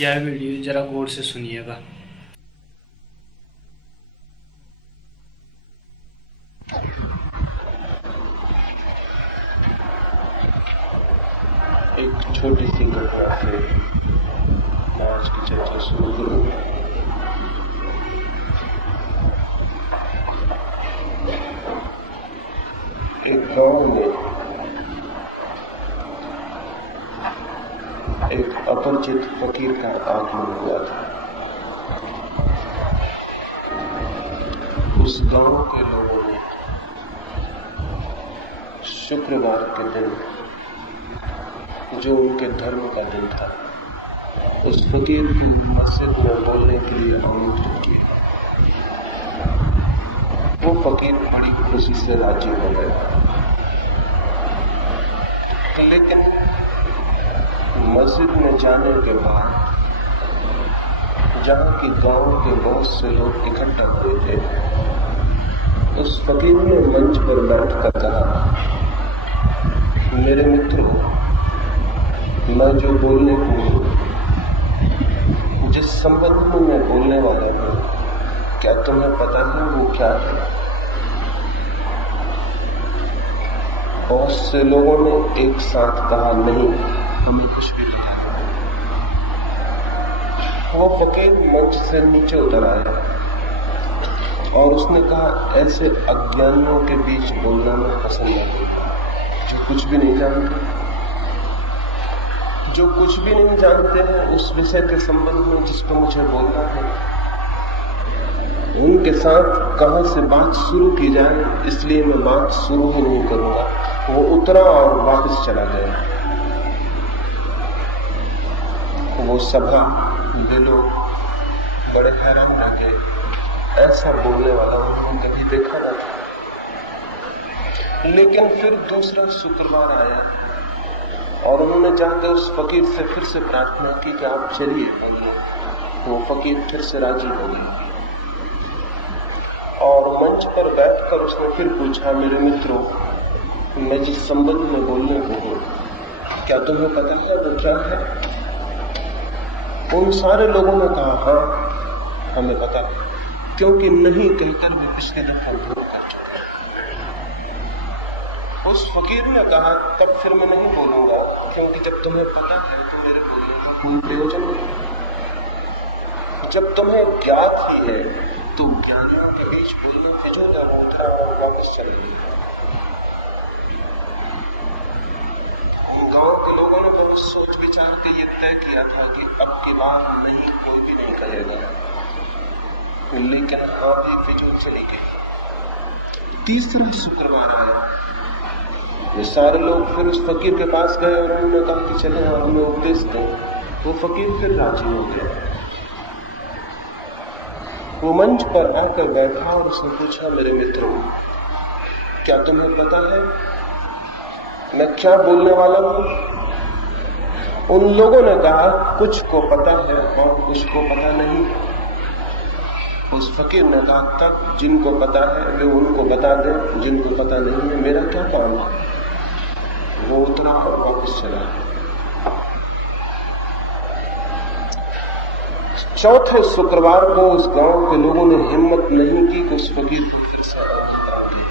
यह वीडियो जरा गौर से सुनिएगा। एक छोटी सी घटना से मैं आज की चर्चा शुरू करूंगा। एक गांव में एक अपरिचित फकीर का आगमन हुआ था। उस गांव के लोगों ने शुक्रवार के दिन, जो उनके धर्म का दिन था, उस फकीर को मस्जिद में बोलने के लिए आमंत्रित किया। वो फकीर बड़ी खुशी से राजी हो गया, लेकिन मस्जिद में जाने के बाद जहां की गांव के बहुत से लोग इकट्ठा हुए थे, उस फकीर ने मंच पर बैठकर कहा, मेरे मित्रों, मैं जो बोलने को, जिस संबंध में मैं बोलने वाला हूं, क्या तुम्हें पता है वो क्या है? बहुत से लोगों ने एक साथ कहा, नहीं, हमें कुछ भी पता नहीं। वो फकीर मंच से नीचे उतर आया और उसने कहा, ऐसे अज्ञानियों के बीच बोलना मैं पसंद नहीं करता, जो कुछ भी नहीं जानते, जो कुछ भी नहीं जानते हैं उस विषय के संबंध में जिस पर मुझे बोलना है, उनके साथ कहां से बात शुरू की जाए, इसलिए मैं बात शुरू ही नहीं करूंगा। वो उतरा और वापस चला गया। वो सभा, वे लोग बड़े हैरान रह गए, ऐसा बोलने वाला उन्होंने कभी देखा न था। लेकिन फिर दूसरा शुक्रवार आया और उन्होंने जाकर उस फकीर से फिर से प्रार्थना की कि आप चलिए बोलिए। वो फकीर फिर से राजी हो गई और मंच पर बैठकर उसने फिर पूछा, मेरे मित्रों, मैं जिस संबंध में बोलने को हूं, क्या तुम्हें पता है वो क्या है? उन सारे लोगों ने कहा, हाँ हमें पता, क्योंकि नहीं कहकर भी पिछले दफा भूल कर चुका। उस फकीर ने कहा, तब फिर मैं नहीं बोलूंगा, क्योंकि जब तुम्हें पता है तो मेरे बोलने का कोई प्रयोजन नहीं। जब तुम्हें ज्ञात ही है तो ज्ञानियों के बीच बोलना फिजूल है। उठा और वापस चले गए। गांव के लोगों ने बहुत सोच विचार के ये तय किया था कि अब की बार नहीं, कोई भी नहीं कहेगा, लेकिन हाँ भी फिजूल चली गई। तीसरा शुक्रवार आया, ये सारे लोग फिर उस फकीर के पास गए और उन्होंने कहा कि चले हाँ हमें उपदेश दें। वो फकीर फिर राजी हो गया। वो मंच पर आकर बैठा और उसने पूछा, मेरे मित्रों, क्या तुम्हें पता है मैं क्या बोलने वाला हूं? उन लोगों ने कहा, कुछ को पता है और कुछ को पता नहीं। उस फकीर ने कहा, तब जिनको पता है वे उनको बता दें, जिनको पता नहीं है मेरा क्या काम है? वो उतरा और वापस चला। चौथे शुक्रवार को उस गांव के लोगों ने हिम्मत नहीं की कि उस फकीर को फिर से आमंत्रण दिया,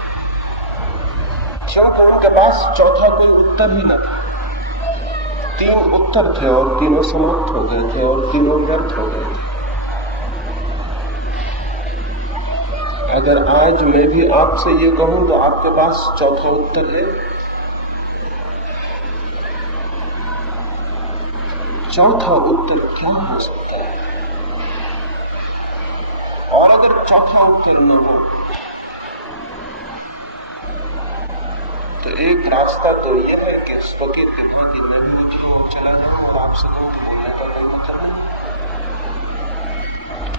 क्योंकि उनके पास चौथा कोई उत्तर ही न था। 3 उत्तर थे और तीनों समाप्त हो गए थे और तीनों व्यर्थ हो गए थे। अगर आज मैं भी आपसे ये कहूं तो आपके पास चौथा उत्तर है? चौथा उत्तर क्या हो सकता है? और अगर चौथा उत्तर न हो तो एक रास्ता तो यह है कि उस फकीर के भांति मैं भी उतरूं और चला जाऊं और आपसे कहूं कि बोलने का कोई मतलब नहीं।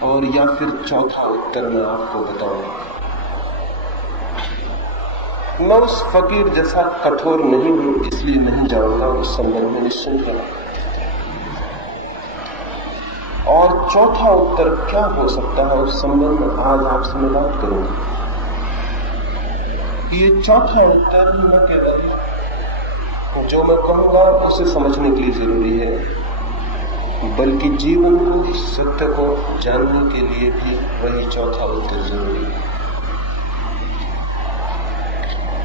और या फिर चौथा उत्तर मैं आपको बताऊंगा। मैं उस फकीर जैसा कठोर नहीं हूं, इसलिए नहीं जाऊंगा, उस संबंध में निश्चिंत रहूंगा। और चौथा उत्तर क्या हो सकता है उस संबंध में आज आपसे मैं बात करूंगा। ये चौथा उत्तर न केवल जो मैं कहूंगा उसे समझने के लिए जरूरी है, बल्कि जीवन को, सत्य को जानने के लिए भी वही चौथा उत्तर जरूरी है।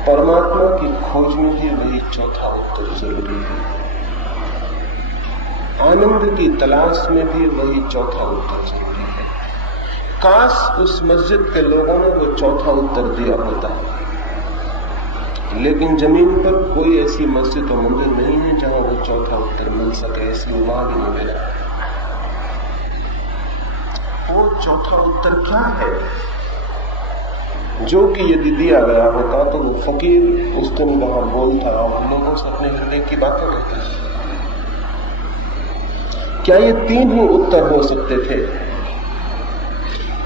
परमात्मा की खोज में भी वही चौथा उत्तर जरूरी है। आनंद की तलाश में भी वही चौथा उत्तर जरूरी है। काश उस मस्जिद के लोगों ने वो चौथा उत्तर दिया होता है, लेकिन जमीन पर कोई ऐसी मस्जिद और मंदिर नहीं है जहां वो चौथा उत्तर मिल सके, इसलिए वहां भी नहीं मिला। वो चौथा उत्तर क्या है जो कि यदि दिया गया होता तो वो फकीर उस दिन वहां बोलता और लोगों से अपने हृदय की बातें कहता। क्या ये तीन ही उत्तर हो सकते थे?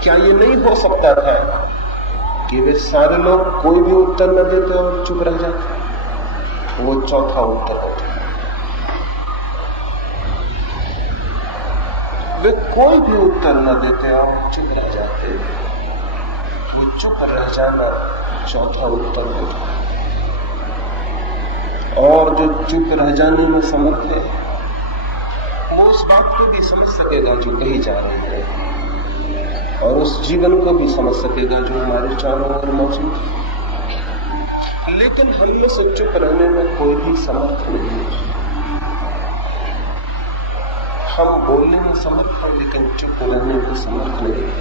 क्या ये नहीं हो सकता था कि वे सारे लोग कोई भी उत्तर न देते और चुप रह जाते? वो चौथा उत्तर होता। वे कोई भी उत्तर न देते और चुप रह जाते। वो चुप रह जाना चौथा उत्तर होता। और जो चुप रह जाने में समर्थ है वो उस बात को भी समझ सकेगा जो कही जा रही है, और उस जीवन को भी समझ सकेगा जो हमारे चारों ओर मौजूद है। लेकिन हम में से चुप रहने में कोई भी समर्थ नहीं है। हम बोलने में समर्थ हैं लेकिन चुप रहने को समर्थ नहीं है।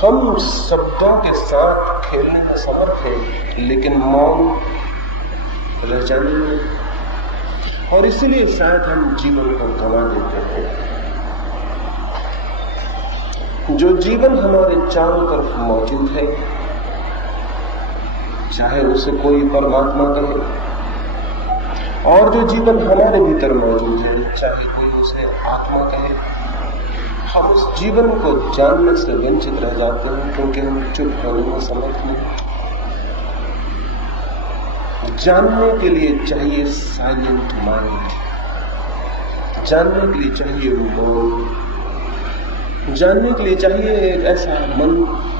हम शब्दों के साथ खेलने में समर्थ हैं लेकिन मौन रह जाने में, और इसलिए शायद हम जीवन को गंवा देते हैं। जो जीवन हमारे चारों तरफ मौजूद है, चाहे उसे कोई परमात्मा कहे, और जो जीवन हमारे भीतर मौजूद है, चाहे कोई उसे आत्मा कहे, हम उस जीवन को जानने से वंचित रह जाते हैं क्योंकि हम चुप होने में समर्थ नहीं। जानने के लिए चाहिए साइलेंट माइंड, जानने के लिए चाहिए मौन, जानने के लिए चाहिए एक ऐसा मन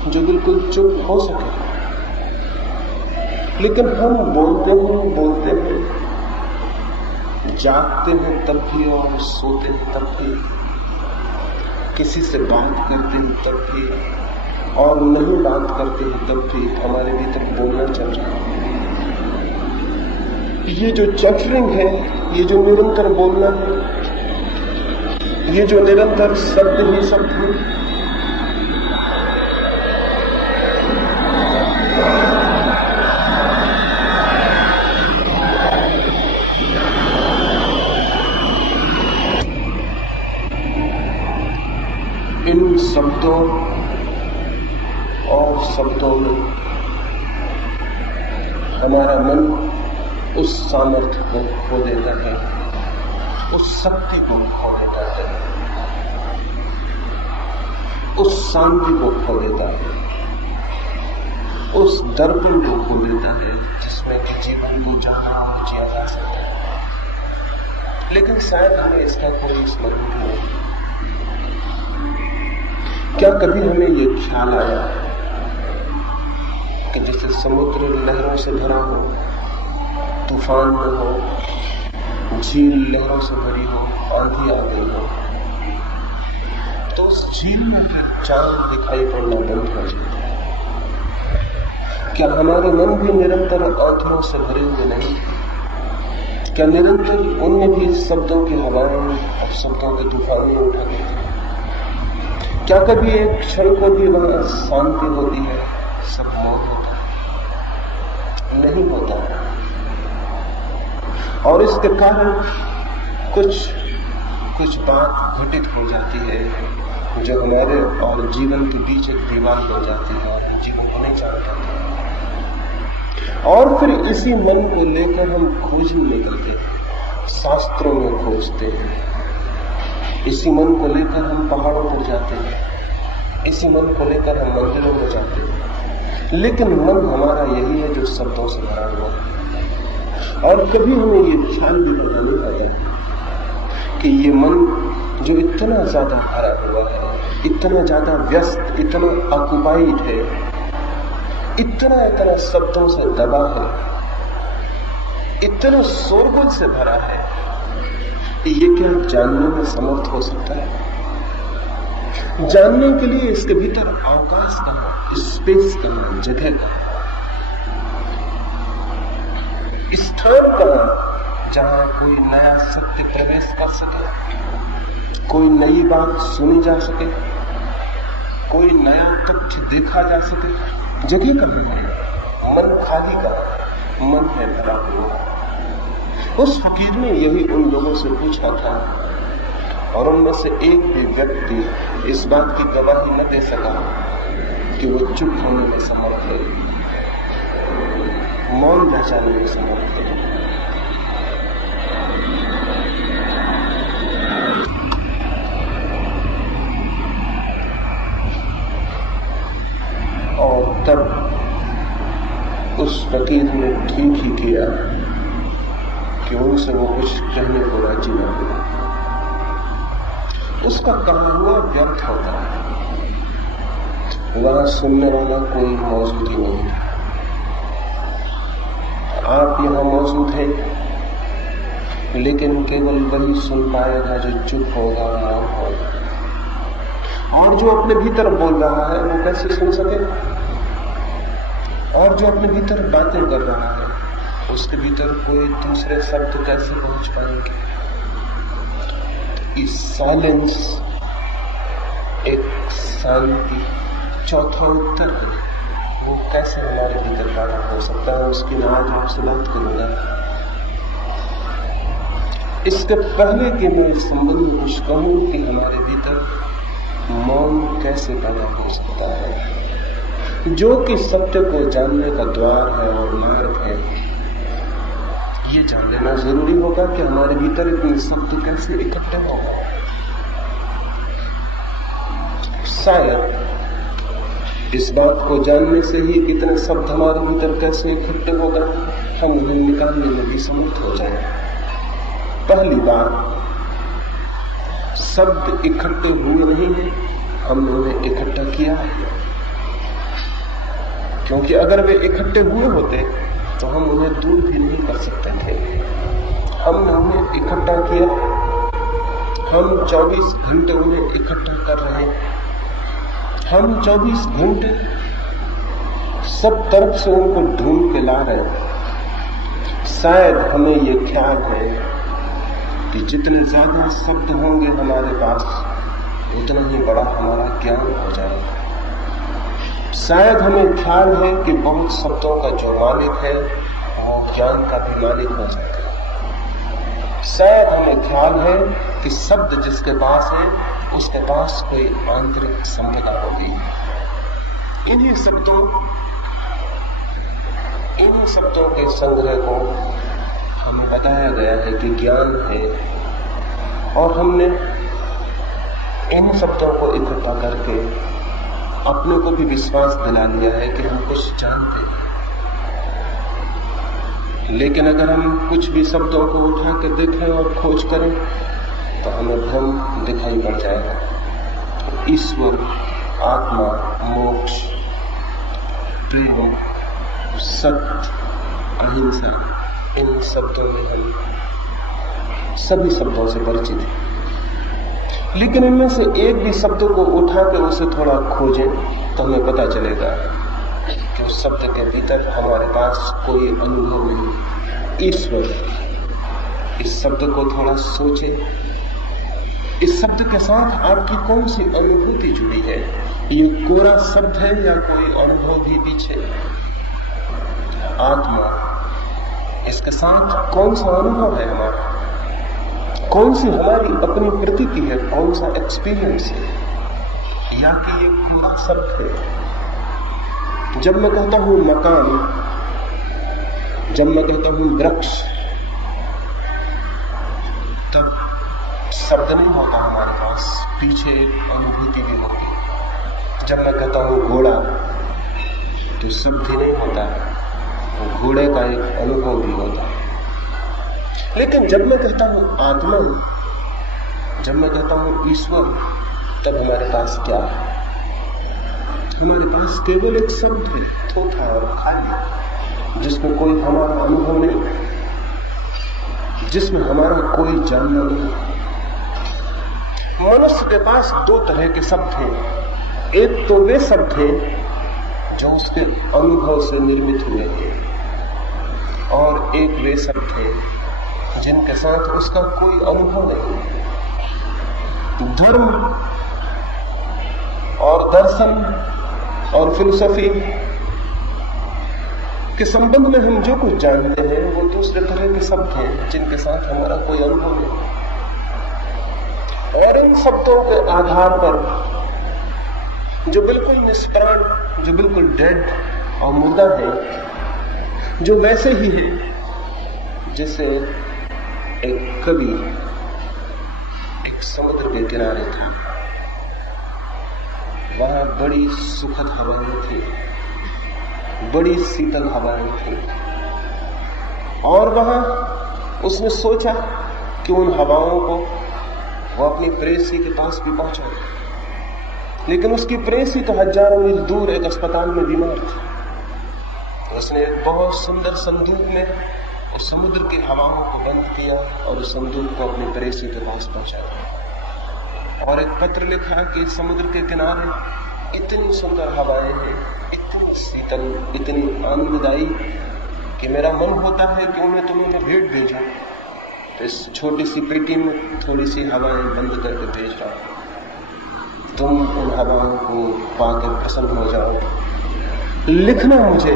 जो बिल्कुल चुप हो सके। लेकिन हम बोलते हैं, जागते हैं तब भी और सोते हैं तब भी, किसी से बात करते हैं तब भी और नहीं बात करते हैं तब भी हमारे भीतर बोलना चल रहा है। ये जो चटरिंग है, ये जो निरंतर बोलना है, ये जो निरंतर शब्द ही शब्द है, इन शब्दों और शब्दों में हमारा मन उस सामर्थ्य को खो देता है, उस शक्ति को खो देता है, उस शांति को खो देता है, उस दर्पण को खो देता है जिसमें कि जीवन को जाना और जिया जा सकता है। लेकिन शायद हमें इसका कोई स्मरण नहीं। क्या कभी हमें ये ख्याल आया कि जैसे समुद्र लहरों से भरा हो, तूफान में हो, झील लहरों से भरी हो, आंधी आ गई हो, तो उस झील में फिर चांद दिखाई पड़ना बंद हो जाता है? क्या हमारे मन भी निरंतर आंधियों से भरे हुए नहीं? क्या निरंतर उनमें भी शब्दों की हवाएं और शब्दों के तूफान नहीं उठा देते? क्या कभी एक क्षण को भी वहां शांति होती है, सब मौन होता है? नहीं होता है। और इसके कारण कुछ बात घटित हो जाती है जो हमारे और जीवन के बीच एक दीवार बन जाती है और हम जीवन को नहीं जान पाते। और फिर इसी मन को लेकर हम खोजने निकलते हैं, शास्त्रों में खोजते हैं। इसी मन को लेकर हम पहाड़ों पर जाते हैं, इसी मन को लेकर हम मंदिरों में जाते हैं। लेकिन मन हमारा यही है जो शब्दों से भरा हुआ है। और कभी हमें ये ख्याल भी पता नहीं आता कि ये मन जो इतना ज्यादा भरा हुआ है, इतना ज्यादा व्यस्त, इतना ऑक्युपाइड है, इतना शब्दों से दबा है, इतना शोरगुल से भरा है ये क्या जानने में समर्थ हो सकता है? जानने के लिए इसके भीतर अवकाश कहां, स्पेस कहां, जगह कहां, स्थान कहां जहां कोई नया सत्य प्रवेश कर सके, कोई नई बात सुनी जा सके, कोई नया तथ्य देखा जा सके? जगह कहां है? मन खाली का, मन है भरा हुआ। उस फकीर ने यही उन लोगों से पूछा था और उनमें से एक भी व्यक्ति इस बात की गवाही न दे सका कि वो चुप होने में समर्थ है, मौन रह जाने में समर्थ है। और तब उस फकीर ने ठीक ही किया कि उनसे वो कुछ कहने को राजी न हुआ। उसका कहा हुआ व्यर्थ होता है, वहां सुनने वाला कोई मौजूद ही नहीं था। आप यहां मौजूद हैं, लेकिन केवल वही सुन पाएगा जो चुप होगा, मौन होगा। और जो अपने भीतर बोल रहा है वो कैसे सुन सकेगा? और जो अपने भीतर बातें कर रहा है उसके भीतर कोई दूसरे शब्द कैसे पहुंच पाएंगे? इस साइलेंस एक शांति, चौथा उत्तर है, वो कैसे हमारे भीतर पैदा हो सकता है? उसकी मैं आज आपसे बात करूंगा। इसके पहले कि मैं इस संबंध में कुछ कहूं कि हमारे भीतर मौन कैसे पैदा हो सकता है, जो कि सत्य को जानने का द्वार है और मार्ग है, ये जान लेना जरूरी होगा कि हमारे भीतर इतने शब्द कैसे इकट्ठे हो गए। शायद इस बात को जानने से ही कितने शब्द हमारे भीतर कैसे इकट्ठे हो गए हम उन्हें निकालने में भी समर्थ हो जाए। पहली बात, शब्द इकट्ठे हुए नहीं हैं, हमने उन्हें इकट्ठा किया है। क्योंकि अगर वे इकट्ठे हुए होते तो हम उन्हें दूर भी नहीं कर सकते थे। हमने उन्हें इकट्ठा किया, हम 24 घंटे उन्हें इकट्ठा कर रहे हैं। हम 24 घंटे सब तरफ से उनको ढूंढ के ला रहे हैं। शायद हमें ये ख्याल है कि जितने ज्यादा शब्द होंगे हमारे पास उतना ही बड़ा हमारा ज्ञान हो जाएगा। शायद हमें ख्याल है कि बहुत शब्दों का जो मालिक है वो ज्ञान का भी मालिक हो सकता है। शायद हमें ख्याल है कि शब्द जिसके पास है उसके पास कोई आंतरिक संपदा होगी। इन्हीं शब्दों के संग्रह को हमें बताया गया है कि ज्ञान है, और हमने इन शब्दों को इकट्ठा करके अपने को भी विश्वास दिला लिया है कि हम कुछ जानते हैं। लेकिन अगर हम कुछ भी शब्दों को उठा के देखें और खोज करें तो हमें भ्रम दिखाई पड़ जाएगा। ईश्वर, आत्मा, मोक्ष, प्रेम, सत्य, अहिंसा, इन शब्दों में हम सभी शब्दों से परिचित हैं। लेकिन इनमें से एक भी शब्द को उठा के उसे थोड़ा खोजें तो हमें पता चलेगा कि उस शब्द के भीतर हमारे पास कोई अनुभव नहीं। ईश्वर, इस शब्द को थोड़ा सोचें, इस शब्द के साथ आपकी कौन सी अनुभूति जुड़ी है? ये कोरा शब्द है या कोई अनुभव भी पीछे? आत्मा, इसके साथ कौन सा अनुभव है हमारा? कौन सी हमारी अपनी प्रतीति है? कौन सा एक्सपीरियंस है? या कि ये पूरा शब्द है? जब मैं कहता हूं मकान, जब मैं कहता हूं वृक्ष, तब शब्द नहीं होता हमारे पास, पीछे एक अनुभूति भी होती है। जब मैं कहता हूं घोड़ा तो शब्द ही नहीं होता, वो घोड़े का एक अनुभव भी होता है। लेकिन जब मैं कहता हूं आत्मा, जब मैं कहता हूं ईश्वर, तब हमारे पास क्या है? हमारे पास केवल एक शब्द है, थोथा और खाली, जिसमें कोई हमारा अनुभव नहीं। जिसमें हमारा कोई जानना नहीं। मनुष्य के पास दो तरह के शब्द हैं। एक तो वे शब्द हैं जो उसके अनुभव से निर्मित हुए हैं, और एक वे शब्द हैं जिनके साथ उसका कोई अनुभव नहीं। धर्म और दर्शन और फिलोसफी के संबंध में हम जो कुछ जानते हैं वो दूसरे तरह के शब्द हैं जिनके साथ हमारा कोई अनुभव नहीं। और इन शब्दों के आधार पर जो बिल्कुल निष्प्राण, जो बिल्कुल डेड और मुर्दा है, जो वैसे ही है जैसे एक कवि एक समुद्र के किनारे था। वहां बड़ी सुखद हवाएं थी, बड़ी शीतल हवाएं थी, और वहां उसने सोचा कि उन हवाओं को वो अपनी प्रेयसी के पास भी पहुंचाए। लेकिन उसकी प्रेयसी तो हजारों मील दूर एक अस्पताल में बीमार थी। उसने एक बहुत सुंदर संदूक में उस समुद्र की हवाओं को बंद किया और उस संदूक को अपनी प्रेयसी के पास पहुंचाया, और एक पत्र लिखा कि समुद्र के किनारे इतनी सुंदर हवाएं हैं, इतनी शीतल, इतनी आनंददायी कि मेरा मन होता है कि उन्हें तुम्हें भेंट भेजूं। तो इस छोटी सी पेटी में थोड़ी सी हवाएं बंद करके भेज रहा हूं, तुम उन हवाओं को पाकर प्रसन्न हो जाओ। लिखना मुझे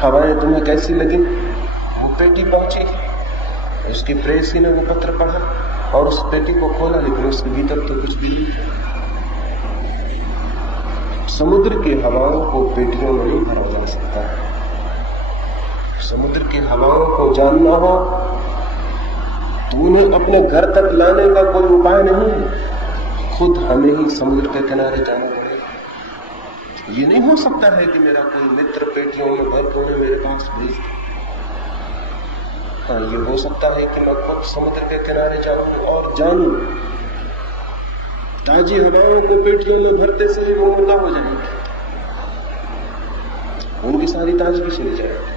हवाएं तुम्हें कैसी लगी। वो पेटी पहुंची, उसकी प्रेयसी ने वो पत्र पढ़ा और उस पेटी को खोला, लेकिन उसके भीतर तो कुछ भी नहीं था। समुद्र की हवाओं को पेटियों में नहीं भरा जा सकता। समुद्र की हवाओं को जानना हो तो उन्हें अपने घर तक लाने का कोई उपाय नहीं है, खुद हमें ही समुद्र के किनारे जाना पड़ेगा। ये नहीं हो सकता है कि मेरा कोई मित्र पेटियों में भर के उन्हें मेरे पास भेज दे। हाँ, ये हो सकता है कि मैं खुद समुद्र के किनारे जाऊं और जानूं ताजी हवाओं को पेटियों में भरते से ही वो मुर्दा हो जाएंगे, उनकी सारी ताजगी चली जाएगी।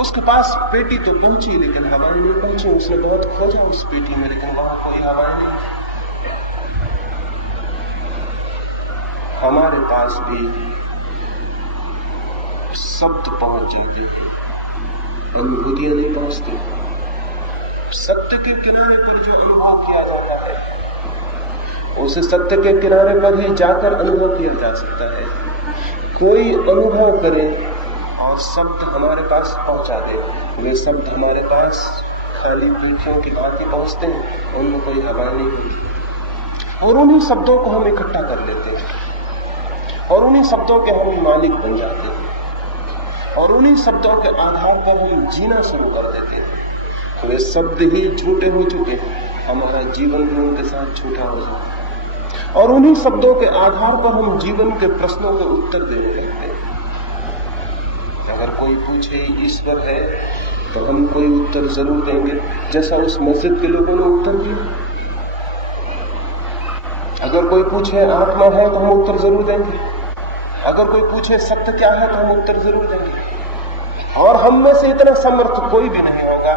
उसके पास पेटी तो पहुंची लेकिन हवाएं नहीं पहुंची। उसने बहुत खोजा उस पेटी में, लेकिन वहां कोई हवाएं नहीं। हमारे पास भी शब्द पहुंच जाते हैं, अनुभूतियां नहीं पहुंचती। सत्य के किनारे पर जो अनुभव किया जाता है उसे सत्य के किनारे पर ही जाकर अनुभव किया जा सकता है। कोई अनुभव करे और शब्द हमारे पास पहुंचा दे, वे शब्द हमारे पास खाली पीठियों की भांति पहुंचते हैं, उनमें कोई हवा नहीं होती। और उन्हीं शब्दों को हम इकट्ठा कर लेते हैं और उन्हीं शब्दों के हम मालिक बन जाते हैं और उन्हीं शब्दों के आधार पर हम जीना शुरू कर देते हैं। वे शब्द ही झूठे हो चुके हैं, हमारा जीवन भी उनके साथ झूठा हो जाता है, और उन्हीं शब्दों के आधार पर हम जीवन के प्रश्नों के उत्तर देने लगते हैं। अगर कोई पूछे ईश्वर है तो हम कोई उत्तर जरूर देंगे, जैसा उस मस्जिद के लोगों ने उत्तर दिया। अगर कोई पूछे आत्मा है तो हम उत्तर जरूर देंगे। अगर कोई पूछे सत्य क्या है तो हम उत्तर जरूर देंगे। और हम में से इतना समर्थ कोई भी नहीं होगा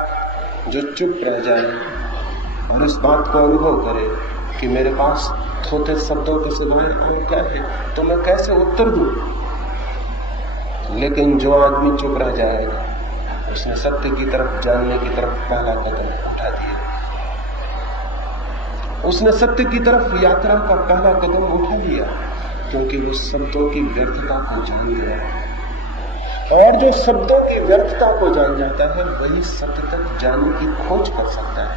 जो चुप रह जाए और इस बात को अनुभव करे कि मेरे पास थोथे शब्दों के सिवाय और क्या है, तो मैं कैसे उत्तर दूं। लेकिन जो आदमी चुप रह जाएगा उसने सत्य की तरफ, जानने की तरफ पहला कदम उठा दिया। उसने सत्य की तरफ यात्रा का पहला कदम उठा लिया, क्योंकि वो शब्दों की व्यर्थता को जान गया। और जो शब्दों की व्यर्थता को जान जाता है वही सत्य तक जाने की खोज कर सकता है।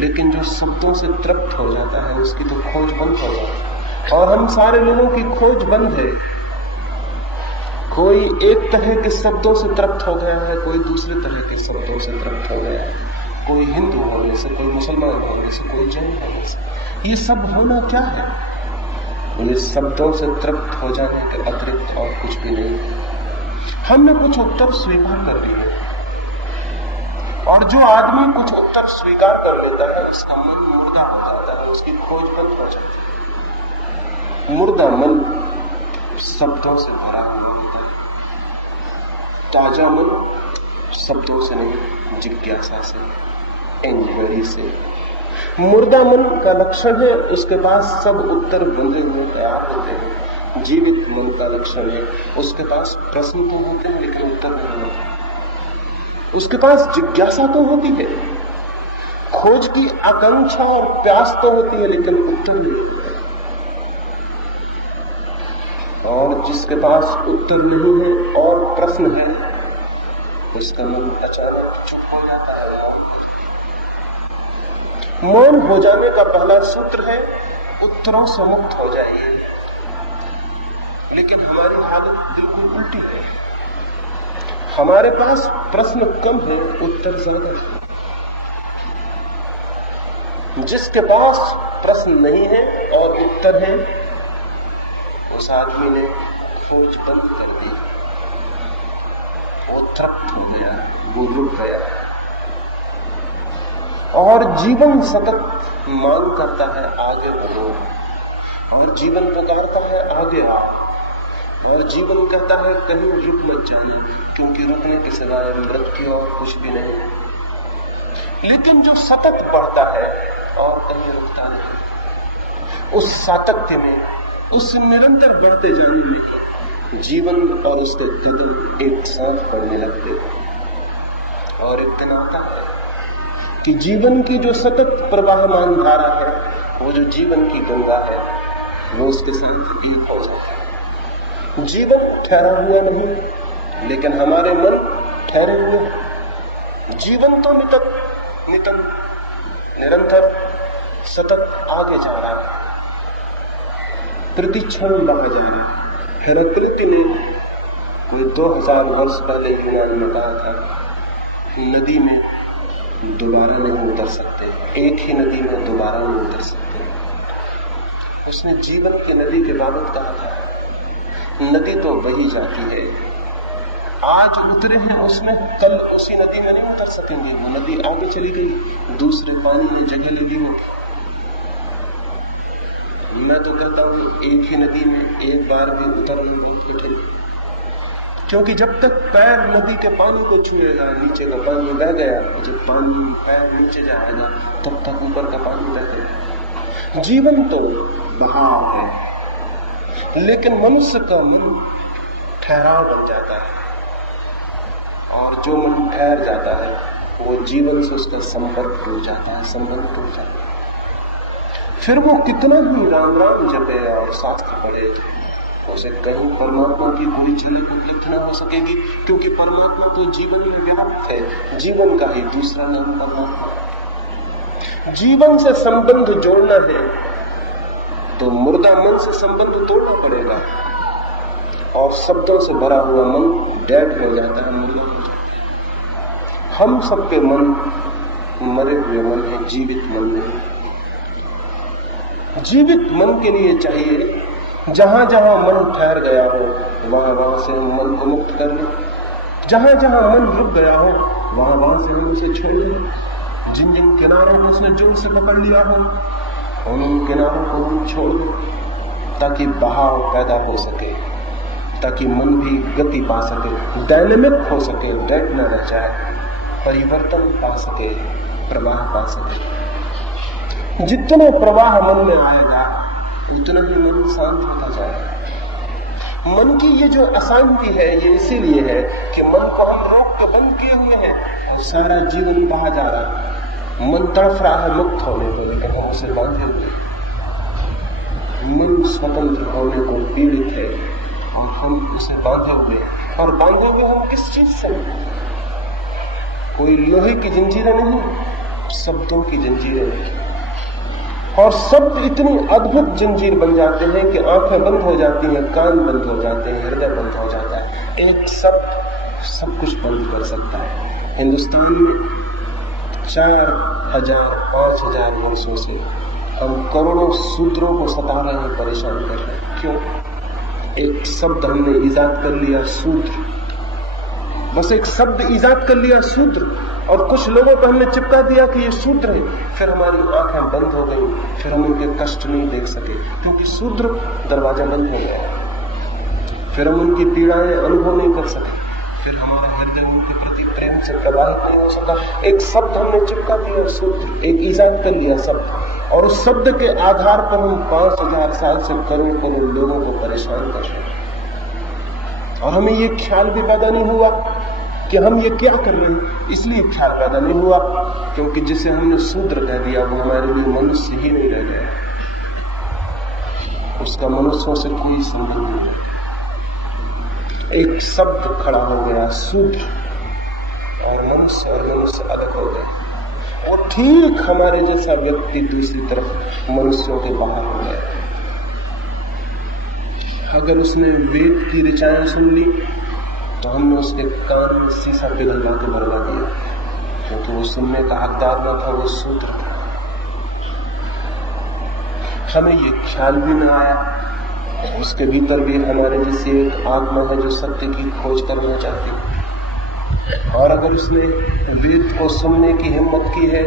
लेकिन जो शब्दों से तृप्त हो जाता है उसकी तो खोज बंद हो जाती है। और हम सारे लोगों की खोज बंद है। कोई एक तरह के शब्दों से तृप्त हो गया है, कोई दूसरे तरह के शब्दों से तृप्त हो गया है। कोई हिंदू होने से, कोई मुसलमान होने से, कोई जैन होने से। ये सब होना क्या है? ये शब्दों से तृप्त हो जाने के अतिरिक्त और कुछ भी नहीं है। हमने कुछ उत्तर स्वीकार कर लिए, और जो आदमी कुछ उत्तर स्वीकार कर लेता है उसका मन मुर्दा हो जाता है, उसकी खोज बंद हो जाती है। मुर्दा मन शब्दों से भरा हुआ होता है, ताजा मन शब्दों से नहीं, जिज्ञासा से, इंक्वायरी से। मुर्दा मन का लक्षण है, उसके पास सब उत्तर बंधे हुए तैयार होते हैं। जीवित मन का लक्षण है, उसके पास प्रश्न तो होते हैं लेकिन उत्तर नहीं होते। उसके पास जिज्ञासा तो होती है, खोज की आकांक्षा और प्यास तो होती है, लेकिन उत्तर नहीं होता है। और जिसके पास उत्तर नहीं है और प्रश्न है, उसका मन अचानक चुप हो जाता है। मौन हो जाने का पहला सूत्र है उत्तरों से मुक्त हो जाइए। लेकिन हमारी हालत बिल्कुल उल्टी है। हमारे पास प्रश्न कम है, उत्तर ज्यादा है। जिसके पास प्रश्न नहीं है और उत्तर है, उस आदमी ने खोज बंद कर दी। वो तृप्त हो गया, वो रुक गया। और जीवन सतत मांग करता है आगे बढ़ो, और जीवन पुकारता है आगे आओ। और जीवन कहता है कहीं रुक मत जाना, क्योंकि रुकने के सिवाय मृत्यु और कुछ भी नहीं है। लेकिन जो सतत बढ़ता है और कहीं रुकता नहीं, उस सातत्य में, उस निरंतर बढ़ते जाने में जीवन और उसके कदम एक साथ बढ़ने लगते हैं। और एक दिन आता है कि जीवन की जो सतत प्रवाहमान धारा है, वो जो जीवन की गंगा है, वो उसके साथ एक हो जाती है। जीवन ठहरा हुआ नहीं, लेकिन हमारे मन ठहरे हुए हैं। जीवन तो निरंतर सतत आगे जा रहा है, प्रतिक्षण बहा जा रहा है। हेराक्लित ने कोई 2000 वर्ष पहले यूनान में कहा था, नदी में दोबारा नहीं उतर सकते, एक ही नदी में दोबारा नहीं उतर सकते। उसने जीवन की नदी के बाबत कहा था, नदी तो बही जाती है, आज उतरे हैं उसमें, कल उसी नदी में नहीं उतर सकेंगे। वो नदी आगे चली गई, दूसरे पानी में जगह लगी होगी। मैं तो कहता हूं एक ही नदी में एक बार भी उतरना बहुत कठिन, क्योंकि जब तक पैर नदी के पानी को छुएगा, नीचे का पानी बह गया, जब पानी पैर नीचे जाएगा तब तक ऊपर का पानी बह गया। जीवन तो बहाव है, लेकिन मनुष्य का मन ठहराव बन जाता है, और जो मन ठहर जाता है वो जीवन से उसका संपर्क टूट जाता है, संबंध टूट जाता है। फिर वो कितना ही राम राम जपे और शास्त्र पढ़े, उसे कहीं परमात्मा की कोई झलक उपलब्ध न हो सकेगी, क्योंकि परमात्मा तो जीवन में व्याप्त है। जीवन का ही दूसरा नाम परमात्मा। जीवन से संबंध जोड़ना है तो मुर्दा मन से संबंध तोड़ना पड़ेगा, और शब्दों से भरा हुआ मन डेड हो जाता है, मुर्दा हो जाता है। हम सबके मन मरे हुए मन है, जीवित मन नहीं। जीवित मन के लिए चाहिए जहां जहां मन ठहर गया हो, वहां वहां से हम मन को मुक्त कर लें। जहां जहां मन रुक गया हो, वहां वहां से हम उसे छोड़ दें। जिन जिन किनारों को उसने जोर से पकड़ लिया हो, उन किनारों को हम छोड़ दें, ताकि बहाव पैदा हो सके, ताकि मन भी गति पा सके, डायनेमिक हो सके, बैठ न रह जाए, परिवर्तन पा सके, प्रवाह पा सके। जितना प्रवाह मन में आएगा उतना ही मन शांत होता जाएगा। मन की ये जो अशांति है, ये इसीलिए है कि मन को हम रोक के बंद किए हुए हैं और सारा जीवन बहा जा रहा है। मन तड़फ रहा है मुक्त होने को, लेकिन हम उसे बांधे हुए। मन स्वतंत्र होने को पीड़ित है और हम उसे बांधे हुए। और बांधे हुए हम किस चीज से? कोई लोहे की जंजीरें नहीं, शब्दों की जंजीरें। और शब्द इतनी अद्भुत जंजीर बन जाते हैं कि आंखें बंद हो जाती हैं, कान बंद हो जाते हैं, हृदय बंद हो जाता है। एक शब्द सब कुछ बंद कर सकता है। हिंदुस्तान में 4000 5000 वर्षों से हम करोड़ों शूद्रों को सता रहे हैं, परेशान कर रहे हैं। क्यों? एक शब्द हमने ईजाद कर लिया, शूद्र। बस एक शब्द ईजाद कर लिया, शूद्र, और कुछ लोगों को हमने चिपका दिया कि ये शूद्र है। फिर हमारी आंखें बंद हो गई, फिर हम उनके कष्ट नहीं देख सके, क्योंकि शूद्र दरवाजा बंद हो गया। फिर हम उनकी पीड़ाएं अनुभव नहीं कर सके। फिर हमारा हृदय उनके प्रति प्रेम से प्रभावित नहीं हो सका। एक शब्द हमने चिपका दिया, सूत्र एक ईजाद कर लिया शब्द, और उस शब्द के आधार पर हम 5000 साल से करोड़ करोड़ लोगों को परेशान कर रहे हैं। और हमें ये ख्याल भी पैदा नहीं हुआ कि हम ये क्या कर रहे हैं। इसलिए ख्याल पैदा नहीं हुआ क्योंकि जिसे हमने शूद्र कह दिया वो हमारे लिए मनुष्य ही नहीं रह गया, उसका मनुष्यों से कोई संबंध नहीं। एक शब्द खड़ा हो गया शूद्र, और मनुष्य अलग हो गए। और ठीक हमारे जैसा व्यक्ति दूसरी तरफ मनुष्यों के बाहर हो गया। अगर उसने वेद की ऋचाएं सुन ली तो हमने उसके कान में शीशा पिघलवा के भरवा दिया, क्योंकि वो सुनने का हकदार न था, वो शूद्र था। हमें ये ख्याल भी न आया उसके भीतर भी हमारे जैसी एक आत्मा है जो सत्य की खोज करना चाहती है। और अगर उसने वेद को सुनने की हिम्मत की है,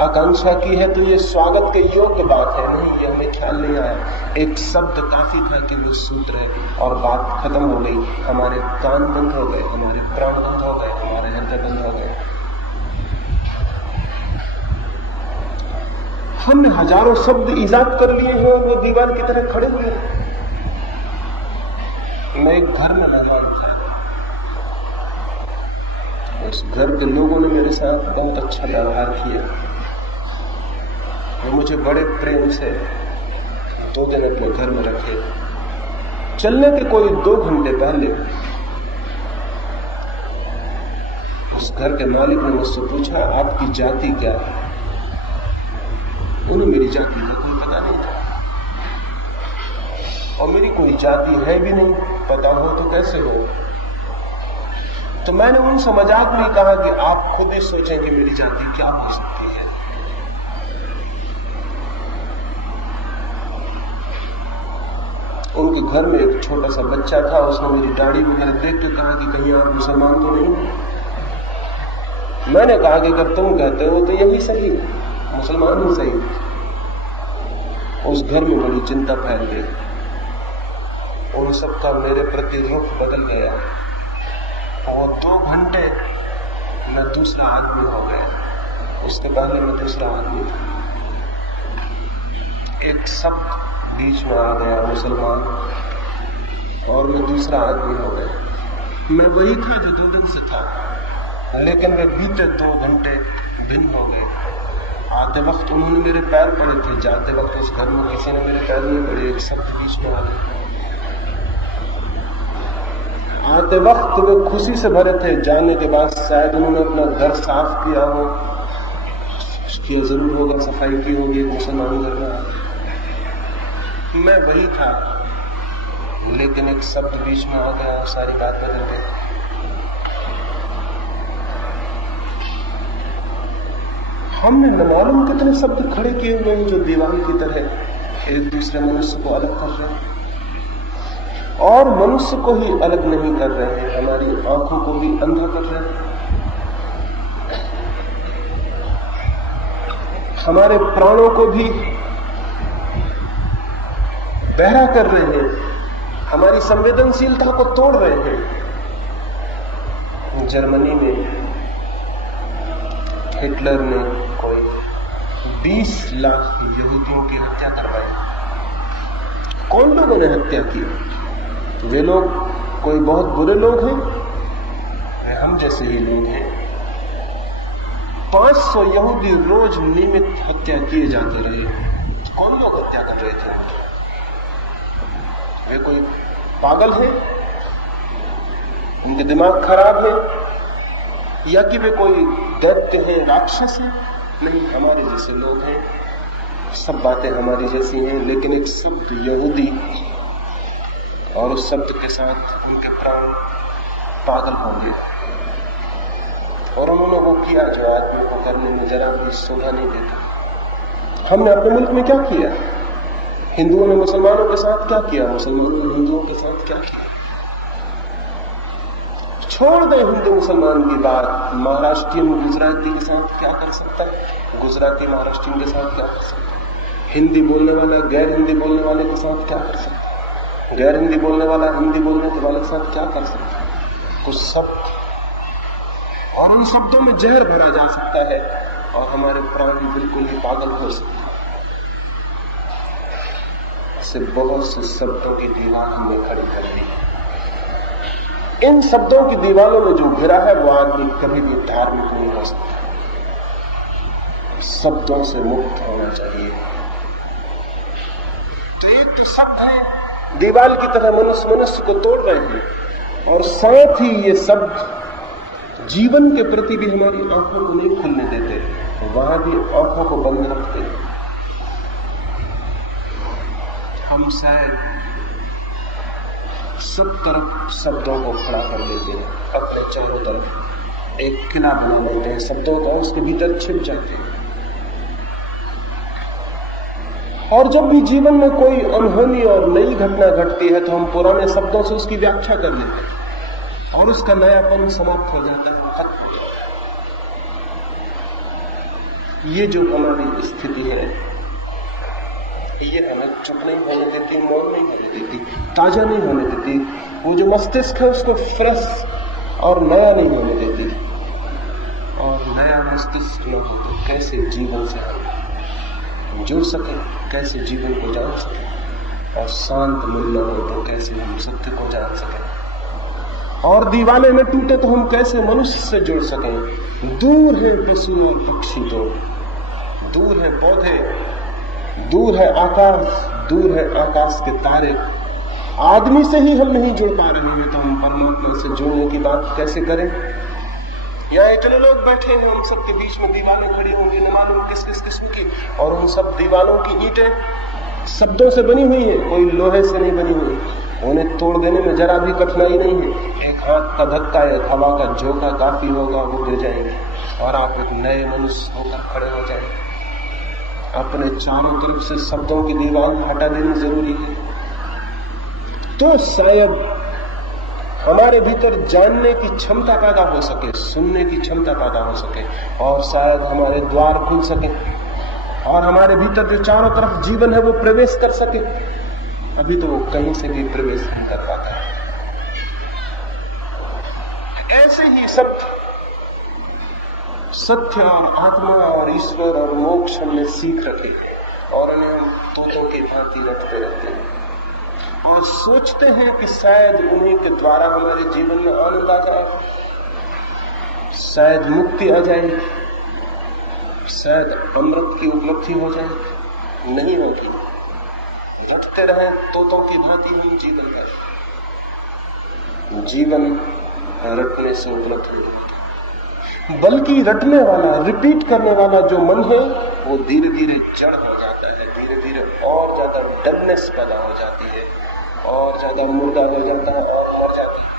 आकांक्षा की है, तो ये स्वागत के योग्य बात है। नहीं, ये हमें ख्याल नहीं आया। एक शब्द काफी था कि वो शूद्र है, और बात खत्म हो गई। हमारे कान बंद हो गए, हमारे प्राण बंद हो गए, हमारे हृदय बंद हो गए। हमने हजारों शब्द ईजाद कर लिए हैं और वो दीवार की तरह खड़े हुए हैं। मैं एक घर में मेहमान था, उस घर के लोगों ने मेरे साथ बहुत अच्छा व्यवहार किया। वो मुझे बड़े प्रेम से 2 दिन अपने घर में रखे। चलने के कोई 2 घंटे पहले उस घर के मालिक ने मुझसे पूछा, आपकी जाति क्या है? उन्हें मेरी जाति का कोई पता नहीं था, और मेरी कोई जाति है भी नहीं। पता हो तो कैसे हो? तो मैंने उनसे मजाक में कहा कि आप खुद ही सोचें कि मेरी जाति क्या हो सकती है। उनके घर में एक छोटा सा बच्चा था, उसने मेरी दाढ़ी वगैरह देख के कहा कि कहीं आप मुसलमान तो नहीं? मैंने कहा कि अगर तुम कहते हो तो यही सही, मुसलमान ही सही। उस घर में बड़ी चिंता फैल गई। उन सबका मेरे प्रति रुख बदल गया, और 2 घंटे मैं दूसरा आदमी हो गया। उसके पहले मैं दूसरा आदमी था। एक शब्द बीच में आ गया, मुसलमान, और मैं दूसरा आदमी हो गया। मैं वही था जो 2 दिन से था, लेकिन वे बीते 2 घंटे भिन्न हो गए। आते वक्त उन्होंने मेरे पैर पड़े थे, जाते वक्त उस घर में किसी ने मेरे पैर नहीं पड़े। एक शब्द बीच में आ गया। आते वक्त वे खुशी से भरे थे, जाने के बाद शायद उन्होंने अपना घर साफ किया हो, किया जरूर होगा, सफाई की होगी। एक मुसलमान घर में मैं वही था, लेकिन एक शब्द बीच में आ गया और सारी बात बदल गई। हमने न मालूम कितने शब्द खड़े किए हुए हैं जो दीवार की तरह एक दूसरे मनुष्य को अलग कर रहे हैं, और मनुष्य को ही अलग नहीं कर रहे हैं, हमारी आंखों को भी अंधा कर रहे हैं, हमारे प्राणों को भी बहरा कर रहे हैं, हमारी संवेदनशीलता को तोड़ रहे हैं। जर्मनी में हिटलर ने कोई 20 लाख यहूदियों की हत्या करवाई। कौन लोगों ने हत्या की? वे लोग कोई बहुत बुरे लोग हैं? वे हम जैसे ही लोग हैं। 500 यहूदी रोज नियमित हत्या किए जाते रहे। कौन लोग हत्या कर रहे थे? वे कोई पागल हैं? उनके दिमाग खराब है? या कि वे कोई दैत्य हैं, राक्षस हैं? नहीं, हमारे जैसे लोग हैं। सब बातें हमारी जैसी हैं, लेकिन एक शब्द यहूदी और उस शब्द के साथ उनके प्राण पागल होंगे। और उन्होंने वो किया जो आदमी को करने में जरा भी शोभा नहीं देता। हमने अपने मुल्क में क्या किया? हिंदुओं ने मुसलमानों के साथ क्या किया? मुसलमानों ने हिंदुओं के साथ क्या किया? छोड़ दें हिंदू मुसलमान की बात। महाराष्ट्रियन गुजराती के साथ क्या कर सकता है? गुजराती महाराष्ट्रियन के साथ क्या कर सकता है? हिंदी बोलने वाला गैर हिंदी बोलने वाले के साथ क्या कर सकता है? गैर हिंदी बोलने वाला हिंदी बोलने वाले के साथ क्या कर सकता है? कुछ शब्द, और उन शब्दों में जहर भरा जा सकता है और हमारे प्राण बिल्कुल ही पागल हो सकते हैं। से बहुत से शब्दों की दीवार हमने खड़ी कर दी। इन शब्दों की दीवारों में जो घिरा है वो आदमी कभी भी धार्मिक नहीं हो सकता। शब्दों से मुक्त होना चाहिए। तो एक तो शब्द है दीवार की तरह मनुष्य को तोड़ रहे हैं, और साथ ही ये शब्द जीवन के प्रति भी हमारी आंखों को नहीं खुलने देते, वहां भी आंखों को बंद रखते हैं। हम शायद सब तरफ शब्दों को खड़ा कर देते हैं, अपने चारों तरफ एक किला बना लेते हैं शब्दों का, उसके भीतर छिप जाते हैं। और जब भी जीवन में कोई अनहोनी और नई घटना घटती है तो हम पुराने शब्दों से उसकी व्याख्या कर लेते हैं और उसका नयापन समाप्त हो जाता है, खत्म हो जाता है। ये जो हमारी स्थिति है ये हमें चुप नहीं होने देती, मौन नहीं होने देती, ताजा नहीं होने देती। वो जो मस्तिष्क है उसको फ्रेश और नया नहीं होने देती। और नया मस्तिष्क न हो तो कैसे जीवन से हम जुड़ सके, कैसे जीवन को जान सके, और शांत मन न हो तो कैसे हम सत्य को जान सके, और दीवाने में टूटे तो हम कैसे मनुष्य से जुड़ सकें। दूर है पशु और पक्षी, तो दूर है पौधे, दूर है आकाश, दूर है आकाश के तारे। आदमी से ही हम नहीं जुड़ पा रहे हैं तो हम परमात्मा से जुड़ने की बात कैसे करें। यहाँ इतने लोग बैठे हैं, हम सबके बीच में दीवारें खड़ी होंगी न मालूम किस किस किस्म की, और उन सब दीवारों की ईंटें शब्दों से बनी हुई है, कोई लोहे से नहीं बनी हुई। उन्हें तोड़ देने में जरा भी कठिनाई नहीं है। एक हाथ का धक्का, एक हवा का झोंका काफी होगा, वो गिर जाएंगे और आप एक नए मनुष्य होकर खड़े हो जाएंगे। अपने चारों तरफ से शब्दों की दीवार हटा देनी जरूरी है, तो शायद हमारे भीतर जानने की क्षमता पैदा हो सके, सुनने की क्षमता पैदा हो सके, और शायद हमारे द्वार खुल सके और हमारे भीतर जो चारों तरफ जीवन है वो प्रवेश कर सके। अभी तो वो कहीं से भी प्रवेश नहीं कर पाता है। ऐसे ही शब्द सत्य और आत्मा और ईश्वर और मोक्ष हमने सीख रखे हैं, और उन्हें हम तोतों की भांति रटते रहते हैं और सोचते हैं कि शायद उन्हीं के द्वारा हमारे जीवन में आनंद आ जाए, शायद मुक्ति आ जाए, शायद अमृत की उपलब्धि हो जाए। नहीं होगी। रटते रहे तोतों की भांति हम जीवन भर। जीवन रटने से उपलब्ध नहीं होता, बल्कि रटने वाला, रिपीट करने वाला जो मन है वो धीरे धीरे जड़ हो जाता है, धीरे धीरे और ज्यादा डलनेस पैदा हो जाती है, और ज्यादा मुर्दा हो जाता है और मर जाता है।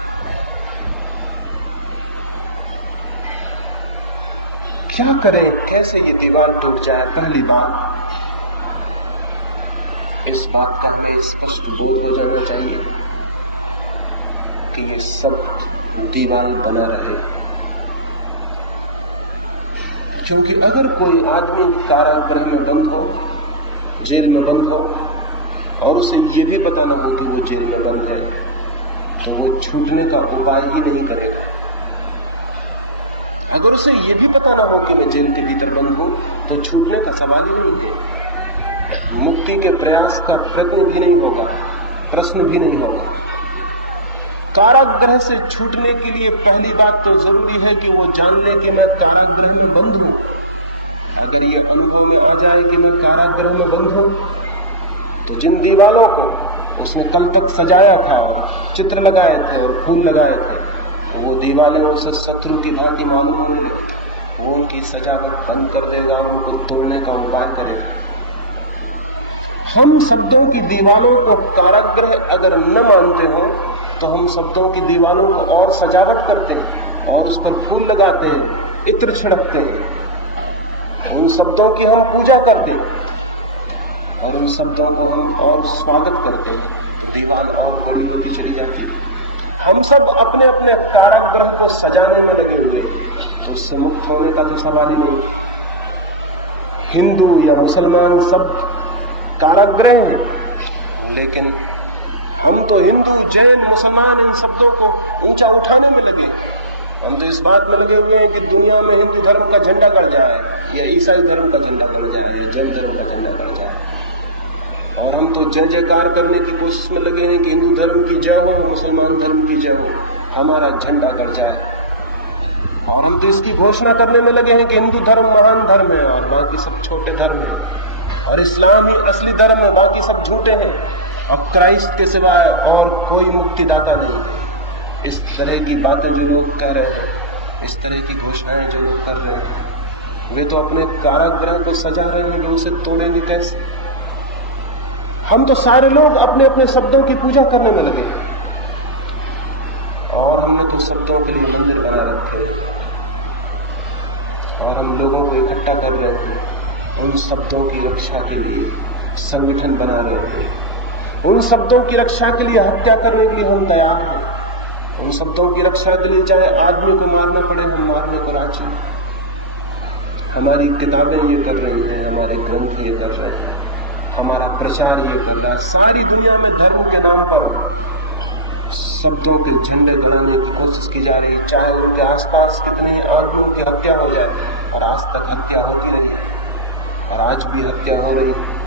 क्या करें, कैसे ये दीवार टूट जाए? पहली बात, इस बात का हमें स्पष्ट बोध हो जाना चाहिए कि ये सब दीवार बना रहे। क्योंकि अगर कोई आदमी कारागृह में बंद हो, जेल में बंद हो, और उसे ये भी पता न हो कि वो जेल में बंद है, तो वो छूटने का उपाय ही नहीं करेगा। अगर उसे ये भी पता ना हो कि मैं जेल के भीतर बंद हूं, तो छूटने का सवाल ही नहीं है। मुक्ति के प्रयास का प्रयत्न भी नहीं होगा, प्रश्न भी नहीं होगा। कारागृह से छूटने के लिए पहली बात तो जरूरी है कि वो जान ले कि मैं कारागृह में बंद हूं। अगर ये अनुभव में आ जाए कि मैं कारागृह में बंद हूं, तो जिन दीवालों को उसने कल तक सजाया था और चित्र लगाए थे और फूल लगाए थे, वो दीवालें उसे शत्रु की भांति मालूम होने लगती। वो उनकी सजावट बंद कर देगा, उनको तोड़ने का उपाय करेगा। हम शब्दों की दीवालों को कारागृह अगर न मानते हो तो हम शब्दों की दीवालों को और सजावट करते हैं और उस पर फूल लगाते हैं, इत्र छिड़कते हैं, उन शब्दों की हम पूजा करते हैं और उन शब्दों को हम और स्वागत करते हैं, दीवार और बड़ी होती चली जाती है। हम सब अपने अपने कारागृह को सजाने में लगे हुए, तो उससे मुक्त होने का तो सवाल ही नहीं। हिंदू या मुसलमान सब कारागृह हैं, लेकिन हम तो हिंदू, जैन, मुसलमान इन शब्दों को ऊंचा उठाने में लगे। हम तो इस बात में लगे हुए हैं कि दुनिया में हिंदू धर्म का झंडा गड़ जाए, या ईसाई धर्म का झंडा गड़ जाए, या जैन धर्म का झंडा गड़ जाए। और हम तो जय जयकार करने की कोशिश में लगे हैं कि हिंदू धर्म की जय हो, मुसलमान धर्म की जय हो, हमारा झंडा गड़ जाए। और हम तो इसकी घोषणा करने में लगे हैं कि हिंदू धर्म महान धर्म है और बाकी सब छोटे धर्म है, और इस्लाम ही असली धर्म है, बाकी सब झूठे हैं, और क्राइस्ट के सिवाय और कोई मुक्तिदाता नहीं। इस तरह की बातें जो लोग कह रहे हैं, इस तरह की घोषणाएं जो लोग कर रहे हैं, वे तो अपने कारागृह को सजा रहे हैं, वे उसे तोड़ेंगे कैसे? हम तो सारे लोग अपने अपने शब्दों की पूजा करने में लगे, और हमने तो शब्दों के लिए मंदिर बना रखे, और हम लोगों को इकट्ठा कर रहे हैं, उन शब्दों की रक्षा के लिए संगठन बना रहे हैं, उन शब्दों की रक्षा के लिए हत्या करने के लिए हम तैयार हैं, उन शब्दों की रक्षा के लिए चाहे आदमी को मारना पड़े हम मारने को राजी हैं। हमारी किताबें ये कर रही हैं, हमारे ग्रंथ ये कर रहे हैं, हमारा प्रचार ये कर रहा है। सारी दुनिया में धर्म के नाम पर शब्दों के झंडे गड़ाने की कोशिश की जा रही है, चाहे उनके आसपास कितनी आदमियों की हत्या हो जाए, और आज तक हत्या होती रही है, और आज भी हत्या हो रही है।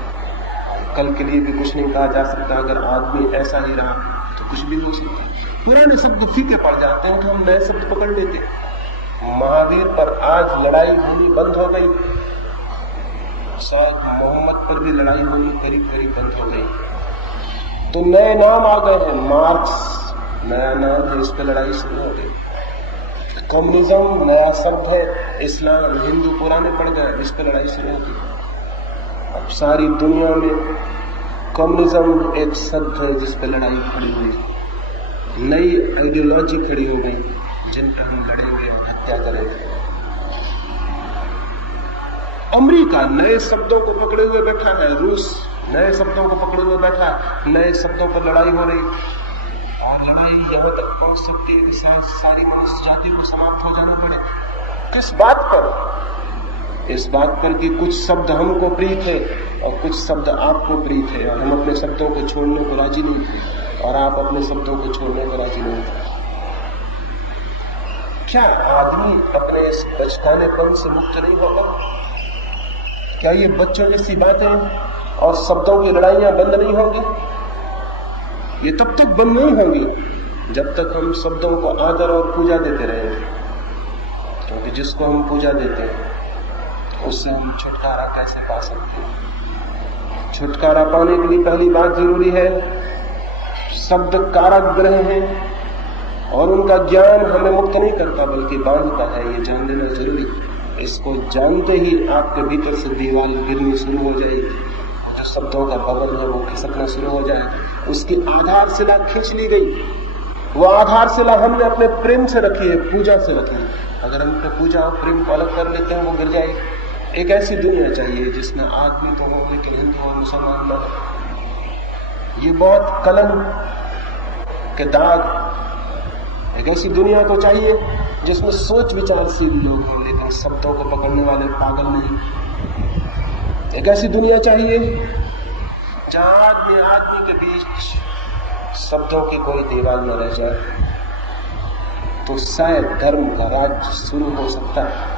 कल के लिए भी कुछ नहीं कहा जा सकता। अगर आदमी ऐसा ही रहा तो कुछ भी हो सकता है। पुराने शब्द फीके पड़ जाते हैं तो हम नए शब्द पकड़ लेते हैं। महावीर पर आज लड़ाई होनी बंद हो गई, शायद मोहम्मद पर भी लड़ाई होनी करीब करीब बंद हो गई, तो नए नाम आ गए हैं। मार्क्स नया नाम है, इस पर लड़ाई शुरू हो गई। कम्युनिज्म नया शब्द है, इस्लाम, हिंदू पुराने पड़ गए, इस पर लड़ाई शुरू हो गई। अब सारी दुनिया में कम्युनिज्म एक शब्द है जिस पर लड़ाई खड़ी हुई, नई आइडियोलॉजी खड़ी हो गई जिन पर हम लड़ेंगे और हत्या करेंगे। अमेरिका नए शब्दों को पकड़े हुए बैठा है, रूस नए शब्दों को पकड़े हुए बैठा है, नए शब्दों पर लड़ाई हो रही, और लड़ाई यहाँ तक पहुंच सकती है कि सारी मनुष्य जाति को समाप्त हो जाना पड़े। किस बात पर? इस बात पर कि कुछ शब्द हमको प्रिय थे और कुछ शब्द आपको प्रिय थे, और हम अपने शब्दों को छोड़ने को राजी नहीं थे, और आप अपने शब्दों को छोड़ने को राजी नहीं थे। क्या आदमी अपने इस बचकानेपन से मुक्त नहीं होगा? क्या ये बच्चों जैसी बातें और शब्दों की लड़ाइयां बंद नहीं होंगी? ये तब तक बंद नहीं होंगी जब तक हम शब्दों को आदर और पूजा देते रहेंगे, क्योंकि जिसको हम पूजा देते हैं उससे हम छुटकारा कैसे पा सकते हैं? छुटकारा पाने के लिए पहली बात जरूरी है, शब्द कारागृह हैं और उनका ज्ञान हमें मुक्त नहीं करता बल्कि बांधता है, ये जान लेना जरूरी। इसको जानते ही आपके भीतर से दीवार गिरनी शुरू हो जाएगी, जो शब्दों का भवन है वो खिसकना शुरू हो जाएगा। उसकी आधारशिला खींच ली गई, वो आधारशिला हमने अपने प्रेम से रखी है, पूजा से रखी है। अगर हम अपने पूजा और प्रेम को अलग कर लेते हैं वो गिर जाएगी। एक ऐसी दुनिया चाहिए जिसमें आदमी तो हो लेकिन हिंदू और मुसलमान न हो। ये बहुत कलंक के दाग। एक ऐसी दुनिया तो चाहिए जिसमें सोच विचारशील लोग हों लेकिन शब्दों को पकड़ने वाले पागल नहीं। एक ऐसी दुनिया चाहिए जहां आदमी आदमी के बीच शब्दों की कोई दीवार न रह जाए, तो शायद धर्म का राज्य शुरू हो सकता है।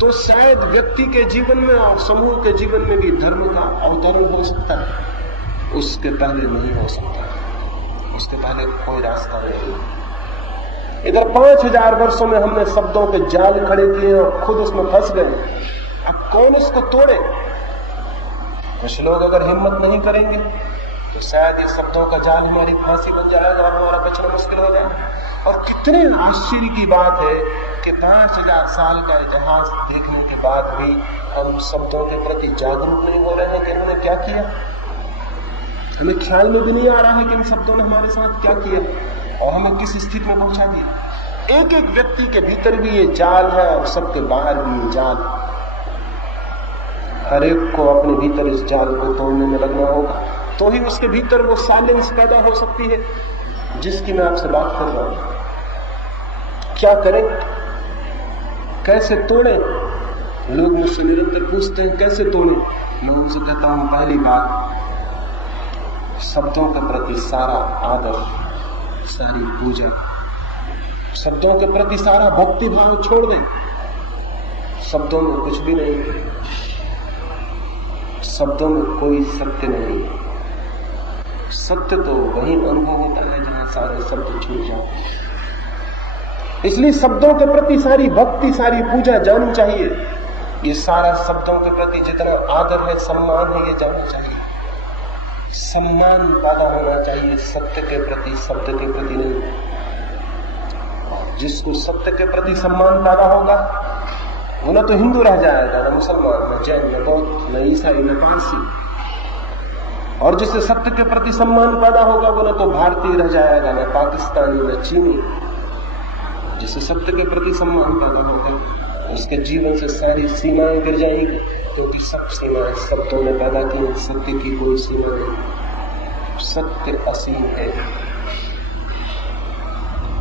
तो शायद व्यक्ति के जीवन में और समूह के जीवन में भी धर्म का अवतरण हो सकता है। उसके पहले नहीं हो सकता, उसके पहले कोई रास्ता नहीं। इधर 5000 वर्षों में हमने शब्दों के जाल खड़े किए और खुद उसमें फंस गए। अब कौन उसको तोड़े? कुछ लोग अगर हिम्मत नहीं करेंगे तो शायद ये शब्दों का जाल हमारी फांसी बन जाएगा और हमारा बचना मुश्किल हो जाएगा। और कितने आश्चर्य की बात है कि 5000 साल का इतिहास देखने के बाद भी हम शब्दों के प्रति जागरूक नहीं हो रहे हैं कि इन्होंने क्या किया। हमें ख्याल में भी नहीं आ रहा है कि इन शब्दों ने हमारे साथ क्या किया और हमें किस स्थिति में पहुंचा दिया। एक एक व्यक्ति के भीतर भी ये जाल है और सबके बाहर भी ये जाल। हर एक को अपने भीतर इस जाल को तोड़ने में लगना होगा, तो ही उसके भीतर वो साइलेंस पैदा हो सकती है जिसकी मैं आपसे बात कर रहा हूं। क्या करें, कैसे तोड़े? लोग मुझसे निरंतर पूछते हैं कैसे तोड़े। मैं उनसे कहता हूं पहली बात, शब्दों के प्रति सारा आदर, सारी पूजा, शब्दों के प्रति सारा भक्ति भाव छोड़ दें। शब्दों में कुछ भी नहीं, शब्दों में कोई सत्य नहीं। सत्य तो वही अनुभव होता है जहां सारे शब्द छूट जाते। इसलिए शब्दों के प्रति सारी भक्ति, सारी पूजा जानी चाहिए। ये सारा शब्दों के प्रति जितना आदर है, सम्मान है, ये जानना चाहिए। सम्मान पैदा होना चाहिए सत्य के प्रति, शब्द के प्रति नहीं। जिसको सत्य के प्रति सम्मान पैदा होगा वो न तो हिंदू रह जाएगा, न मुसलमान, न जैन, न बौद्ध, न ईसाई, न पारसी। और जिससे सत्य के प्रति सम्मान पैदा होगा वो न तो भारतीय रह जाएगा, न पाकिस्तानी, न चीनी। जिससे सत्य के प्रति सम्मान पैदा होगा उसके जीवन से सारी सीमाएं गिर जाएंगी, क्योंकि सब सीमाएं शब्दों ने पैदा की हैं। सत्य की कोई सीमा नहीं, सत्य असीम है।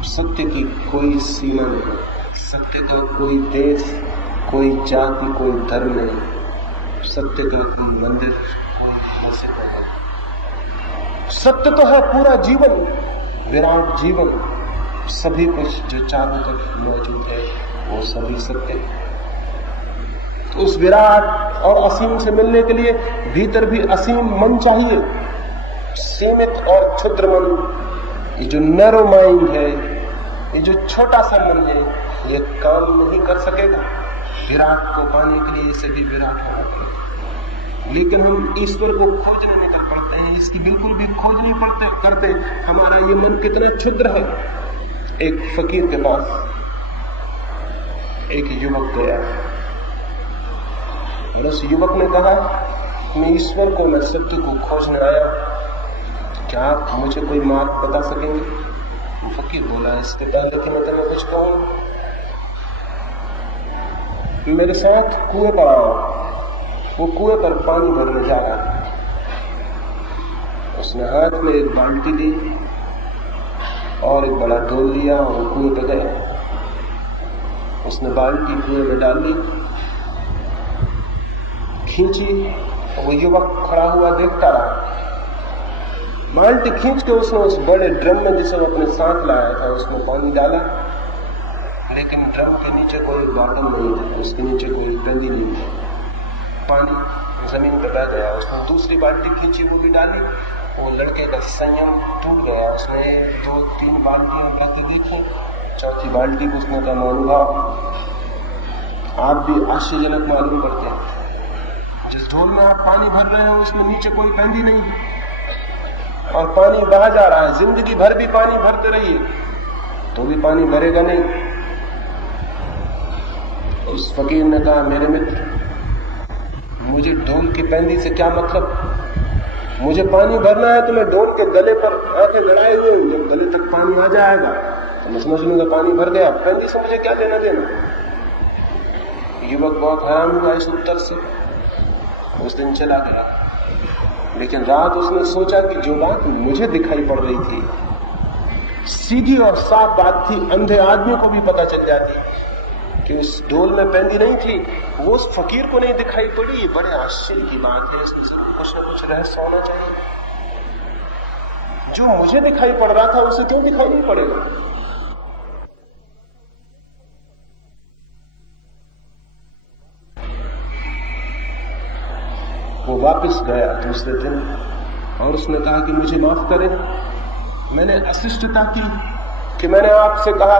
सत्य की कोई सीमा नहीं, सत्य का कोई देश, कोई जाति, कोई धर्म नहीं, सत्य का कोई मंदिर, कोई मस्जिद नहीं। सत्य तो है पूरा जीवन, विराट जीवन। सभी कुछ जो चारों तरफ मौजूद है वो सभी सत्य है। तो उस विराट और असीम से मिलने के लिए भीतर भी असीम मन चाहिए। सीमित और क्षुद्र मन, ये जो नैरो माइंड है, ये जो छोटा सा मन है, ये काम नहीं कर सकेगा। विराट को पाने के लिए इसे भी विराट होना पड़ेगा। लेकिन हम ईश्वर को खोजने निकल पड़ते हैं, इसकी बिल्कुल भी खोज नहीं करते। हमारा ये मन कितना क्षुद्र है। एक फकीर के पास एक युवक गया और उस युवक ने कहा, मैं ईश्वर को, मैं सत्य को खोजने आया, क्या आप मुझे कोई मार्ग बता सकेंगे? फकीर बोला, इसके पहले कि मैं तुम्हें कुछ कहूं, मेरे साथ कुएं पर आओ। वो कुएं पर पानी भरने जा रहा था। उसने हाथ में एक बाल्टी ली और एक बड़ा ढोल लिया और कुएं पे गया। उसने बाल्टी कुएं में डाल दी, खींची, और वो युवक खड़ा हुआ देखता रहा। बाल्टी खींच के उसने उस बड़े ड्रम में जिसे वो अपने साथ लाया था उसमें पानी डाला, लेकिन ड्रम के नीचे कोई बॉटम नहीं था, उसके नीचे कोई गंदी नहीं थी। पानी जमीन पर बह गया। उसने दूसरी बाल्टी खींची, वो भी डाली। वो लड़के का संयम टूट गया। उसने 2-3 बाल्टियां बहते देखी, चौथी बाल्टी को उसने कहा, अनुभव आप भी आश्चर्यजनक मालूम करते हैं। जिस ढोल में आप पानी भर रहे हो उसमें नीचे कोई पेंदी नहीं और पानी बहा जा रहा है। जिंदगी भर भी पानी भरते रहिए तो भी पानी भरेगा नहीं। उस फकीर ने कहा, मेरे मित्र, मुझे ढोल की पेंदी से क्या मतलब? मुझे पानी भरना है तो मैं ढोल के गले पर आंखें लड़ाए हुए हूं। जब गले तक पानी आ जाएगा तो मैं समझ लूंगा पानी भर गया। पेंदी से मुझे क्या लेना देना? युवक बहुत हैरान हुआ इस उत्तर से। उस दिन चला गया, लेकिन रात उसने सोचा कि जो बात मुझे दिखाई पड़ रही थी, सीधी और साफ बात थी, अंधे आदमी को भी पता चल जाती कि उस ढोल में पेंदी नहीं थी, वो उस फकीर को नहीं दिखाई पड़ी। ये बड़े आश्चर्य की बात है, इसमें जरूर कुछ न कुछ रहस्य होना चाहिए। जो मुझे दिखाई पड़ रहा था उसे क्यों दिखाई नहीं पड़ेगा? वो वापस गया दूसरे दिन और उसने कहा कि मुझे माफ करें, मैंने अशिष्टता की कि मैंने आपसे कहा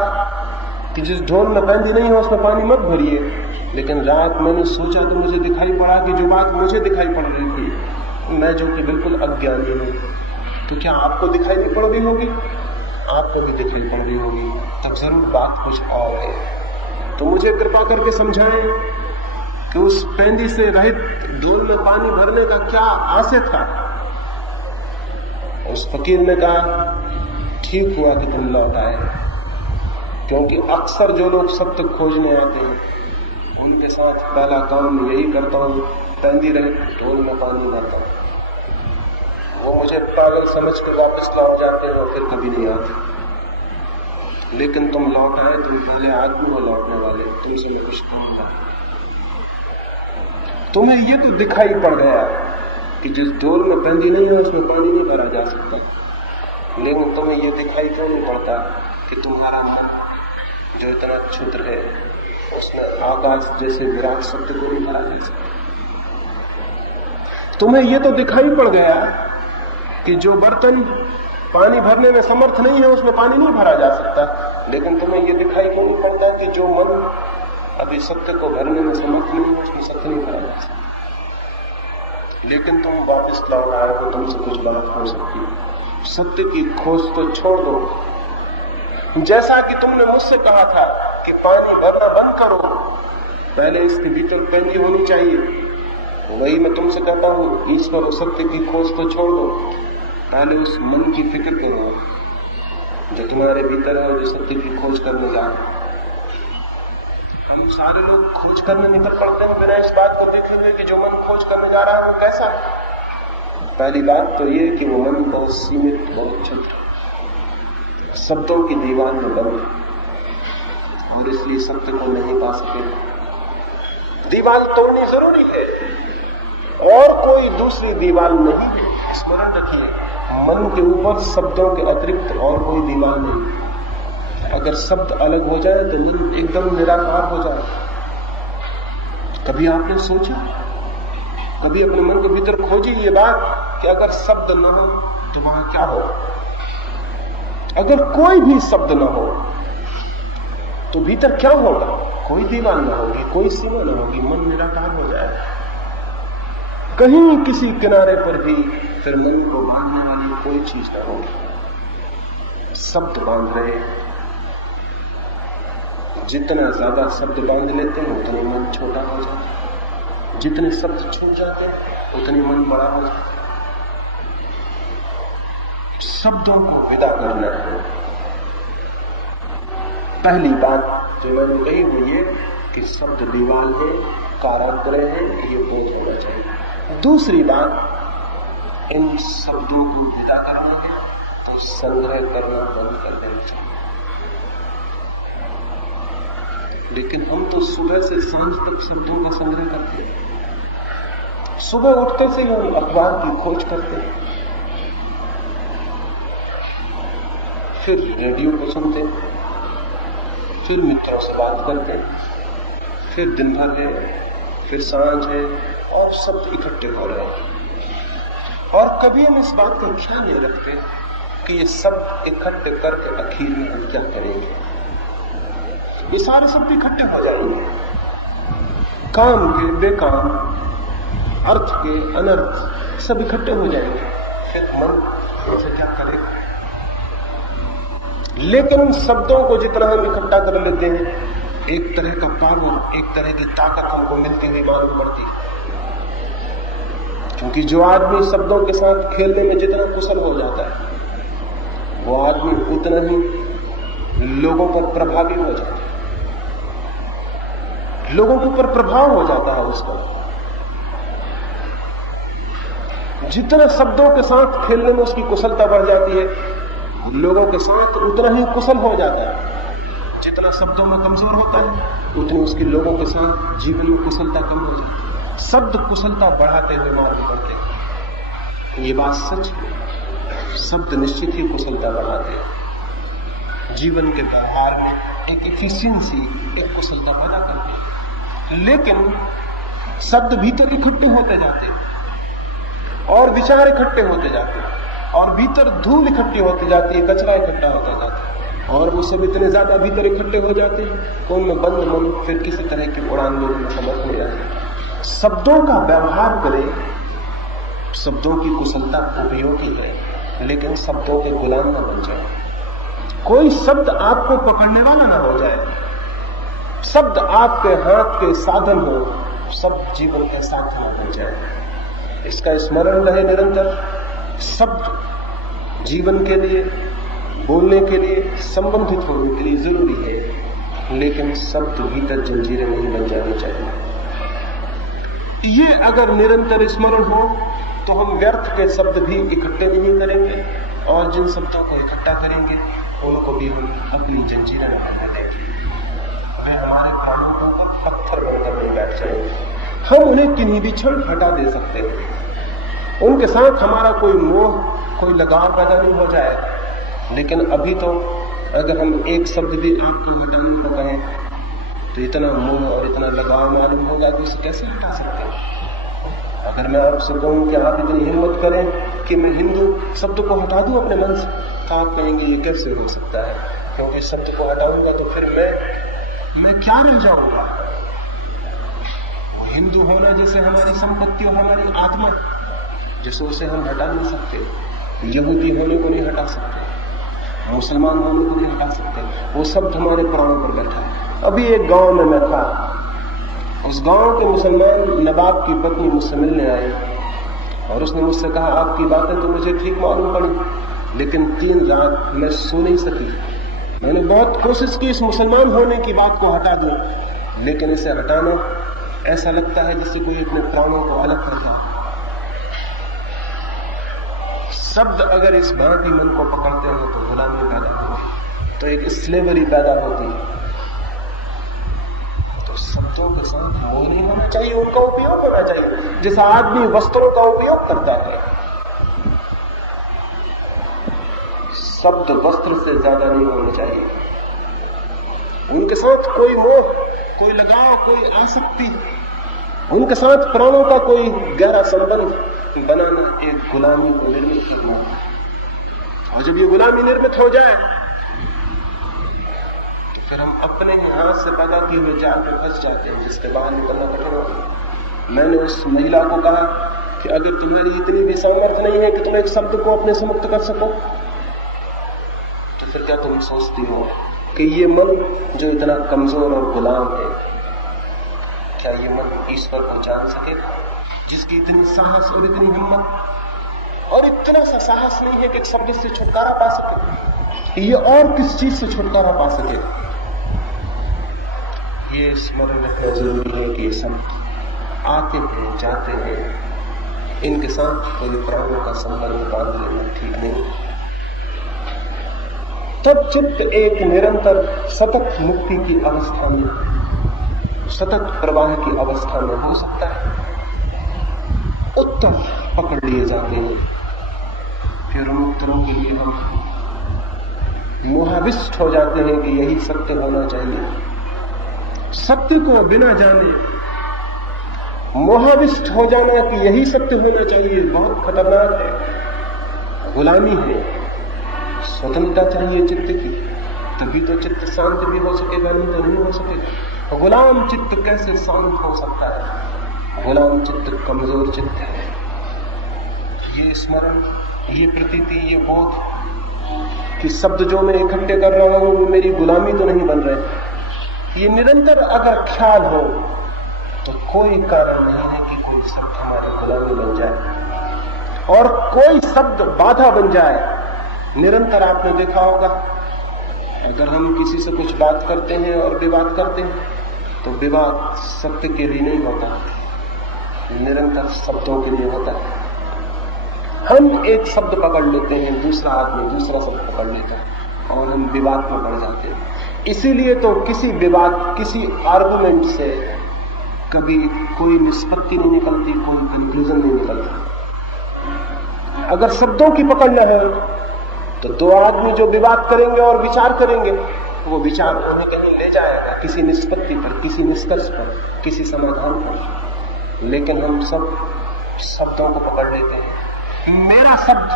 कि जिस ढोल में पेंदी नहीं हो उसमें पानी मत भरिए, लेकिन रात मैंने सोचा तो मुझे दिखाई पड़ा कि जो बात मुझे दिखाई पड़ रही थी, मैं जो कि बिल्कुल अज्ञानी हूं, तो क्या आपको दिखाई नहीं पड़ रही होगी? आपको भी दिखाई पड़ रही होगी, तब जरूर बात कुछ और है। तो मुझे कृपा करके समझाएं कि उस पेंदी से रहित ढोल में पानी भरने का क्या आशय था? उस फकीर ने कहा, ठीक हुआ कि तुम लौट आए, क्योंकि अक्सर जो लोग सत्य खोजने आते हैं उनके साथ पहला काम यही करता हूं, पेंदी रहित ढोल में पानी भरता हूं। वो मुझे पागल समझ कर वापस लौट जाते हैं और फिर कभी नहीं आते। लेकिन तुम लौट आए, तुम पहले आदमी हो लौटने वाले, तुमसे मैं कुछ कहूंगा। तुम्हें ये तो दिखाई पड़ गया कि जिस डोल में पेंदी नहीं है उसमें पानी नहीं भरा जा सकता, लेकिन तुम्हें यह दिखाई क्यों नहीं पड़ता कि तुम्हारा मन जो इतना क्षुद्र है उसमें आकाश जैसे विराट सत्य को नहीं भरा जा सकता। तुम्हें यह तो दिखाई पड़ गया कि जो बर्तन पानी भरने में समर्थ नहीं है उसमें पानी नहीं भरा जा सकता, लेकिन तुम्हें यह दिखाई क्यों नहीं पड़ता कि जो मन अभी सत्य को भरने में समर्थ नहीं है उसमें सत्य नहीं भरा जा सकता। लेकिन तुम वापस लौट आए हो, तुमसे कुछ बात हो सकती है। सत्य की खोज तो छोड़ दो। जैसा कि तुमने मुझसे कहा था कि पानी भरना बंद करो, पहले इसके भीतर पेंदी होनी चाहिए, वही मैं तुमसे कहता हूं, ईश्वर और सत्य की खोज तो छोड़ दो, पहले उस मन की फिक्र करो जो तुम्हारे भीतर है, जो सत्य की खोज करने जा रहे। हम सारे लोग खोज करने निकल पड़ते हैं बिना इस बात को देखे हुए कि जो मन खोज करने जा रहा है वो कैसा है। पहली बात तो ये कि वो मन बहुत सीमित, बहुत छोटा, शब्दों की दीवार में बंद और इसलिए सत्य को नहीं पा सके। दीवार तोड़नी जरूरी है और कोई दूसरी दीवार नहीं है। स्मरण रखिए, मन के ऊपर शब्दों के अतिरिक्त और कोई दीवार नहीं। अगर शब्द अलग हो जाए तो मन एकदम निराकार हो जाए। कभी आपने सोचा, कभी अपने मन के भीतर खोजी ये बात कि अगर शब्द न हो तो वहां क्या हो? अगर कोई भी शब्द न हो तो भीतर क्या होगा? कोई दीवार न होगी, कोई सीमा न होगी, मन निराकार हो जाएगा। कहीं किसी किनारे पर भी फिर मन को बांधने वाली कोई चीज न होगी। शब्द बांध रहे, जितना ज्यादा शब्द बांध लेते हैं उतने मन छोटा हो जाता है, जितने शब्द छूट जाते हैं उतने मन बड़ा हो जाता है। शब्दों को विदा करना है। पहली बात जो मैंने कही वो ये कि शब्द दीवार है, कारागृह है, ये बोध होना चाहिए। दूसरी बात, इन शब्दों को विदा करना है तो संग्रह करना बंद कर देना चाहिए। लेकिन हम तो सुबह से सांझ तक शब्दों का संग्रह करते हैं। सुबह उठते से ही हम अखबार की खोज करते हैं, फिर रेडियो को सुनते हैं, फिर मित्रों से बात करते हैं, फिर दिन भर है, फिर सांझ है और शब्द इकट्ठे हो रहे हैं। और कभी हम इस बात का ख्याल नहीं रखते कि ये शब्द इकट्ठे करके आखिर में हम क्या करेंगे। ये सारे शब्द इकट्ठे हो जाएंगे, काम के बेकाम, अर्थ के अनर्थ, सब इकट्ठे हो जाएंगे। फिर मन इनसे क्या करेगा? लेकिन शब्दों को जितना हम इकट्ठा कर लेते हैं, एक तरह का पावर, एक तरह की ताकत हमको मिलती हुई मालूम पड़ती है। क्योंकि जो आदमी शब्दों के साथ खेलने में जितना कुशल हो जाता है, वो आदमी उतना ही लोगों पर प्रभावी हो जाता है, लोगों के ऊपर प्रभाव हो जाता है उसका। जितना शब्दों के साथ खेलने में उसकी कुशलता बढ़ जाती है, लोगों के साथ उतना ही कुशल हो जाता है। जितना शब्दों में कमजोर होता है उतनी उसकी लोगों के साथ जीवन में कुशलता कम हो जाती है। शब्द कुशलता बढ़ाते हुए मालूम पड़ते हैं, ये बात सच है। शब्द निश्चित ही कुशलता बढ़ाते हैं, जीवन के व्यवहार में एक एफिशिएंसी, एक कुशलता पैदा करते हैं। लेकिन शब्द भीतर इकट्ठे होते जाते हैं और विचार इकट्ठे होते जाते हैं और भीतर धूल इकट्ठी होती जाती है, कचरा इकट्ठा होता जाता है और वो सब इतने ज्यादा भीतर इकट्ठे हो जाते हैं कि उनमें बंद मन फिर किसी तरह की उड़ान लेने में समर्थ नहीं आती। शब्दों का व्यवहार करें, शब्दों की कुशलता उपयोगी है, लेकिन शब्दों के गुलाम न बन जाए। कोई शब्द आपको पकड़ने वाला ना हो जाए, शब्द आपके हाथ के साधन हो, शब्द जीवन के साधन न बन जाए। इसका स्मरण रहे निरंतर। शब्द जीवन के लिए, बोलने के लिए, संबंधित होने के लिए जरूरी है, लेकिन शब्द भीतर जंजीरें नहीं बन जानी चाहिए। ये अगर निरंतर स्मरण हो तो हम व्यर्थ के शब्द भी इकट्ठे नहीं करेंगे और जिन शब्दों को इकट्ठा करेंगे उनको भी हम अपनी जंजीरें में बना देंगे। वे हमारे प्राणों के ऊपर पत्थर बनकर नहीं बैठ जाएंगे। हम उन्हें किन्हीं भी क्षण हटा दे सकते हैं, उनके साथ हमारा कोई मोह, कोई लगाव पैदा नहीं हो जाएगा। लेकिन अभी तो अगर हम एक शब्द भी आपको हटाने को कहें तो इतना मोह और इतना लगाव मालूम होगा कि उसे कैसे हटा सकते हैं। अगर मैं आपसे कहूं कि आप इतनी हिम्मत करें कि मैं हिंदू शब्द को हटा दूं अपने मन से, तो आप कहेंगे ये कैसे हो सकता है, क्योंकि शब्द को हटाऊंगा तो फिर मैं क्या रह जाऊंगा। वो हिंदू होना जैसे हमारी संपत्ति और हमारी आत्मा, जैसे उसे हम हटा नहीं सकते। यहूदी होने को नहीं हटा सकते, मुसलमान होने को नहीं हटा सकते, वो शब्द हमारे प्राणों पर बैठा है। अभी एक गांव में मैं था, उस गांव के मुसलमान नवाब की पत्नी मुझसे मिलने आई और उसने मुझसे कहा आपकी बातें तो मुझे ठीक मालूम पड़ी, लेकिन 3 रात मैं सो नहीं सकी। मैंने बहुत कोशिश की इस मुसलमान होने की बात को हटा दूं, लेकिन इसे हटाना ऐसा लगता है जैसे कोई अपने प्राणों को अलग कर रहा। शब्द अगर इस भांति मन को पकड़ते हो तो गुलामी पैदा होती, तो एक स्लेवरी पैदा होती है। तो शब्दों के साथ मोह नहीं होना चाहिए, उनका उपयोग होना चाहिए, जैसा आदमी वस्त्रों का उपयोग करता है। शब्द वस्त्र से ज्यादा नहीं होने चाहिए। उनके साथ कोई मोह, कोई लगाव, कोई आसक्ति, उनके साथ प्राणों का कोई गहरा संबंध बनाना एक गुलामी को निर्मित करना। और जब ये गुलामी निर्मित हो जाए तो फिर हम अपने ही हाथ से पैदा किए हुए जाल में फंस जाते हैं, जिसके बाहर निकलना कठिन होगा। मैंने उस महिला को कहा कि अगर तुम्हारी इतनी भी सामर्थ्य नहीं है कि तुम एक शब्द को अपने से मुक्त कर सको, तो फिर क्या तुम सोचती हो कि ये मन जो इतना कमजोर और गुलाम है, क्या ये मन ईश्वर को जान सकेगा? जिसकी इतनी साहस और इतनी हिम्मत और इतना सा साहस नहीं है कि एक शब्द से छुटकारा पा सके, ये और किस चीज से छुटकारा पा सके? ये स्मरण रखना जरूरी है कि ये सब आते हैं जाते हैं, इनके साथ कोई प्राणों का संबंध बांध लेना ठीक नहीं। तब चित्त एक निरंतर सतत मुक्ति की अवस्था में, सतत प्रवाह की अवस्था में हो सकता है। उत्तर पकड़ लिए जाते हैं, फिर उन उत्तरों के लिए हम मोहाविष्ट हो जाते हैं कि यही सत्य होना चाहिए। सत्य को बिना जाने मोहाविष्ट हो जाना कि यही सत्य होना चाहिए बहुत खतरनाक है, गुलामी है। स्वतंत्रता चाहिए चित्त की, तभी तो चित्त शांत भी हो सकेगा, नहीं तो नहीं हो सकेगा। गुलाम चित्त कैसे शांत हो सकता है? गुलाम चित्त कमजोर चित्त है। ये स्मरण, ये प्रतीति, ये बोध कि शब्द जो मैं इकट्ठे कर रहा हूं वो मेरी गुलामी तो नहीं बन रहे, ये निरंतर अगर ख्याल हो तो कोई कारण नहीं है कि कोई शब्द हमारी गुलामी बन जाए और कोई शब्द बाधा बन जाए। निरंतर आपने देखा होगा, अगर हम किसी से कुछ बात करते हैं और विवाद करते हैं तो विवाद सत्य के लिए नहीं होता, निरंतर शब्दों के लिए होता है। हम एक शब्द पकड़ लेते हैं, दूसरा आदमी दूसरा शब्द पकड़ लेता है और हम विवाद में पड़ जाते हैं। इसीलिए तो किसी विवाद, किसी आर्गुमेंट से कभी कोई निष्पत्ति नहीं निकलती, कोई कंक्लूजन नहीं निकलता। अगर शब्दों की पकड़ना है तो 2 आदमी जो विवाद करेंगे और विचार करेंगे, वो विचार उन्हें कहीं ले जाएगा, किसी निष्पत्ति पर, किसी निष्कर्ष पर, किसी समाधान पर। लेकिन हम सब शब्दों को पकड़ लेते हैं। मेरा शब्द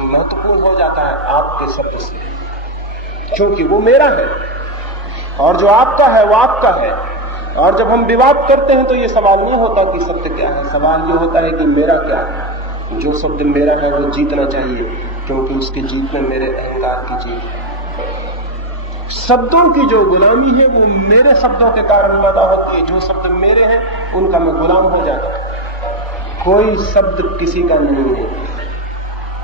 महत्वपूर्ण हो जाता है आपके शब्द से, क्योंकि वो मेरा है और जो आपका है वो आपका है। और जब हम विवाद करते हैं तो ये सवाल नहीं होता कि सत्य क्या है, सवाल ये होता है कि मेरा क्या है। जो शब्द मेरा है वो जीतना चाहिए, क्योंकि उसके जीत में मेरे अहंकार की जीत है। शब्दों की जो गुलामी है वो मेरे शब्दों के कारण पैदा होती है। जो शब्द मेरे हैं उनका मैं गुलाम हो जाता हूं। कोई शब्द किसी का नहीं है।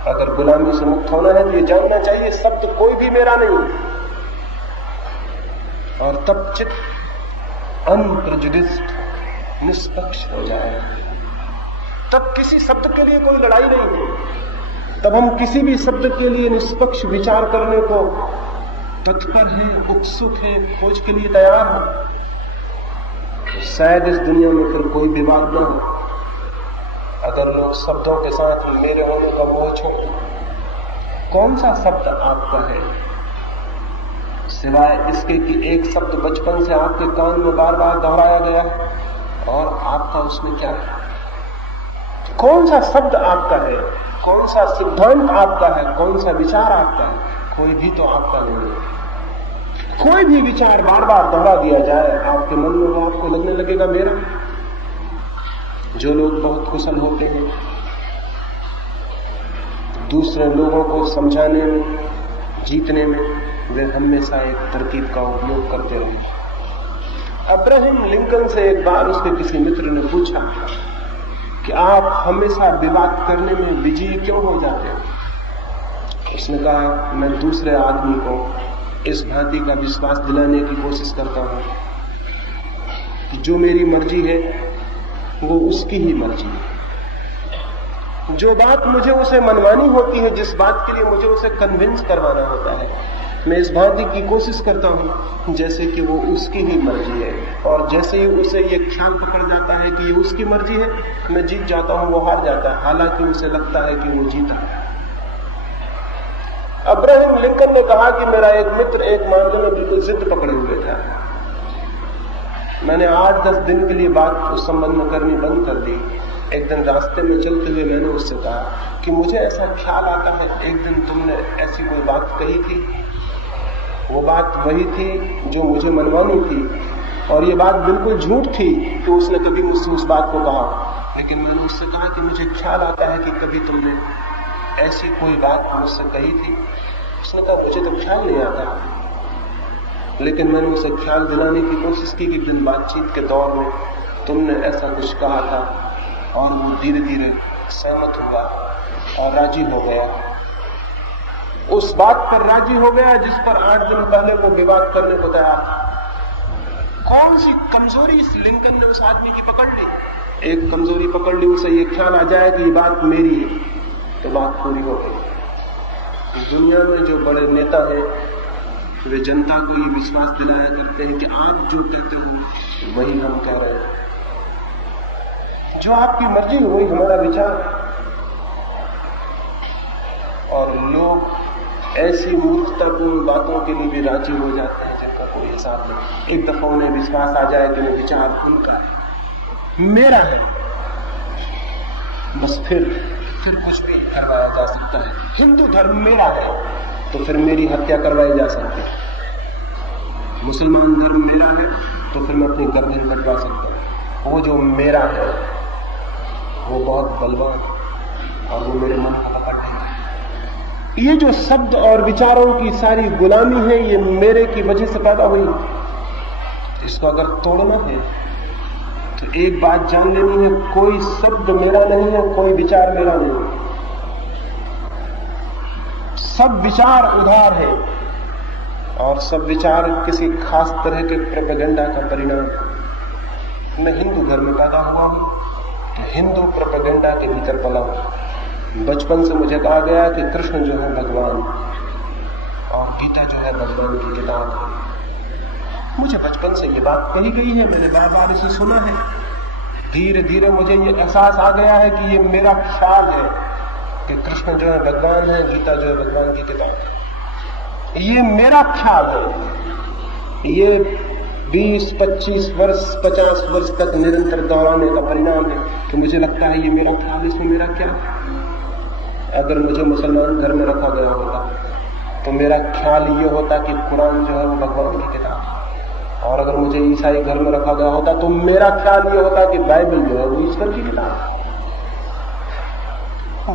अगर गुलामी से मुक्त होना है तो ये जानना चाहिए शब्द कोई भी मेरा नहीं। और तब चित्त अनप्रेजुडिस्ड, निष्पक्ष हो जाए। तब किसी शब्द के लिए कोई लड़ाई नहीं है। तब हम किसी भी शब्द के लिए निष्पक्ष विचार करने को तत्पर हैं, उत्सुक हैं, खोज के लिए तैयार हैं। शायद इस दुनिया में फिर कोई विवाद न हो अगर लोग शब्दों के साथ मेरे होने का मोह छोड़, कौन सा शब्द आपका है सिवाय इसके कि एक शब्द बचपन से आपके कान में बार बार दोहराया गया है और आपका उसमें क्या है? कौन सा शब्द आपका है? कौन सा सिद्धांत आपका है? कौन सा विचार आपका है? कोई भी तो आपका नहीं है। कोई भी विचार बार बार दोहरा दिया जाए आपके मन में, वो आपको लगने लगेगा मेरा। जो लोग बहुत कुशल होते हैं दूसरे लोगों को समझाने में, जीतने में, वे हमेशा एक तरकीब का उपयोग करते रहे। अब्राहम लिंकन से एक बार उसके किसी मित्र ने पूछा कि आप हमेशा विवाद करने में विजयी क्यों हो जाते हैं? उसने कहा, मैं दूसरे आदमी को इस भांति का विश्वास दिलाने की कोशिश करता हूं कि जो मेरी मर्जी है वो उसकी ही मर्जी है। जो बात मुझे उसे मनवानी होती है, जिस बात के लिए मुझे उसे कन्विंस करवाना होता है, मैं इस भांति की कोशिश करता हूं जैसे कि वो उसकी ही मर्जी है। और जैसे ही उसे ये ख्याल पकड़ जाता है कि ये उसकी मर्जी है, मैं जीत जाता हूं, वो हार जाता है, हालांकि उसे लगता है कि वो जीता है। अब्राहम लिंकन ने कहा कि मेरा एक मित्र एक मामले में बिल्कुल जिद पकड़े हुए था। मैंने 8-10 दिन के लिए बात उस संबंध में करनी बंद कर दी। एक दिन रास्ते में चलते हुए मैंने उससे कहा कि मुझे ऐसा ख्याल आता है, एक दिन तुमने ऐसी कोई बात कही थी, वो बात वही थी जो मुझे मनवानी थी, और ये बात बिल्कुल झूठ थी कि उसने कभी मुझसे उस बात को कहा। लेकिन मैंने उससे कहा कि मुझे ख्याल आता है कि कभी तुमने ऐसी कोई बात मुझसे कही थी। उसने कहा, मुझे तो ख्याल नहीं आता। लेकिन मैंने उसे ख्याल दिलाने की कोशिश की कि दिन बातचीत के दौर में तुमने ऐसा कुछ कहा था, और वो धीरे धीरे सहमत हुआ और राजी हो गया। उस बात पर राजी हो गया जिस पर 8 दिन पहले वो विवाद करने को तैयार था। कौन सी कमजोरी इस लिंकन ने उस आदमी की पकड़ ली? एक कमजोरी पकड़ ली, उसे ये ख्याल आ जाए कि ये बात मेरी है, तो बात पूरी हो गई। दुनिया में जो बड़े नेता हैं वे जनता को ये विश्वास दिलाया करते हैं कि आप जो कहते हो वही हम कह रहे हैं, जो आपकी मर्जी है वही हमारा विचार है। और लोग ऐसी मूर्खतापूर्ण बातों के लिए भी राजी हो जाते हैं जिनका कोई हिसाब नहीं। एक दफा उन्हें विश्वास आ जाए कि वो विचार उनका है, मेरा है, बस फिर कुछ भी करवाया जा सकता है। हिंदू धर्म मेरा है तो फिर मेरी हत्या करवाई जा सकती है। मुसलमान धर्म मेरा है तो फिर मैं अपनी गर्दन कटवा सकता हूं। वो जो मेरा है वो बहुत बलवान और वो मेरे मन को पकड़ लेता है। ये जो शब्द और विचारों की सारी गुलामी है, ये मेरे की वजह से पैदा हुई। इसको अगर तोड़ना है तो एक बात जान लेनी है, कोई शब्द मेरा नहीं है, कोई विचार मेरा नहीं है। सब विचार उधार है और सब विचार किसी खास तरह के प्रोपेगेंडा का परिणाम। मैं हिंदू घर में पैदा हुआ हूं, हिंदू प्रोपेगेंडा के भीतर पला हूं। बचपन से मुझे कहा गया कि कृष्ण जो है भगवान और गीता जो है भगवान की किताब है। मुझे बचपन से ये बात कही गई है, मैंने बार बार इसे सुना है। धीरे धीरे मुझे ये एहसास आ गया है कि ये मेरा ख्याल है कि कृष्ण जो है भगवान है, गीता जो है भगवान की किताब है। ये मेरा ख्याल है। ये 20-25 वर्ष 50 वर्ष तक निरंतर दोहराने का परिणाम है कि मुझे लगता है ये मेरा ख्याल, इसमें मेरा क्या है। अगर मुझे मुसलमान घर में रखा गया होता तो मेरा ख्याल ये होता कि कुरान जो है वो भगवान की किताब है, और अगर मुझे ईसाई घर में रखा गया होता तो मेरा ख्याल ये होता कि बाइबल जो है वो ईश्वर की किताब है।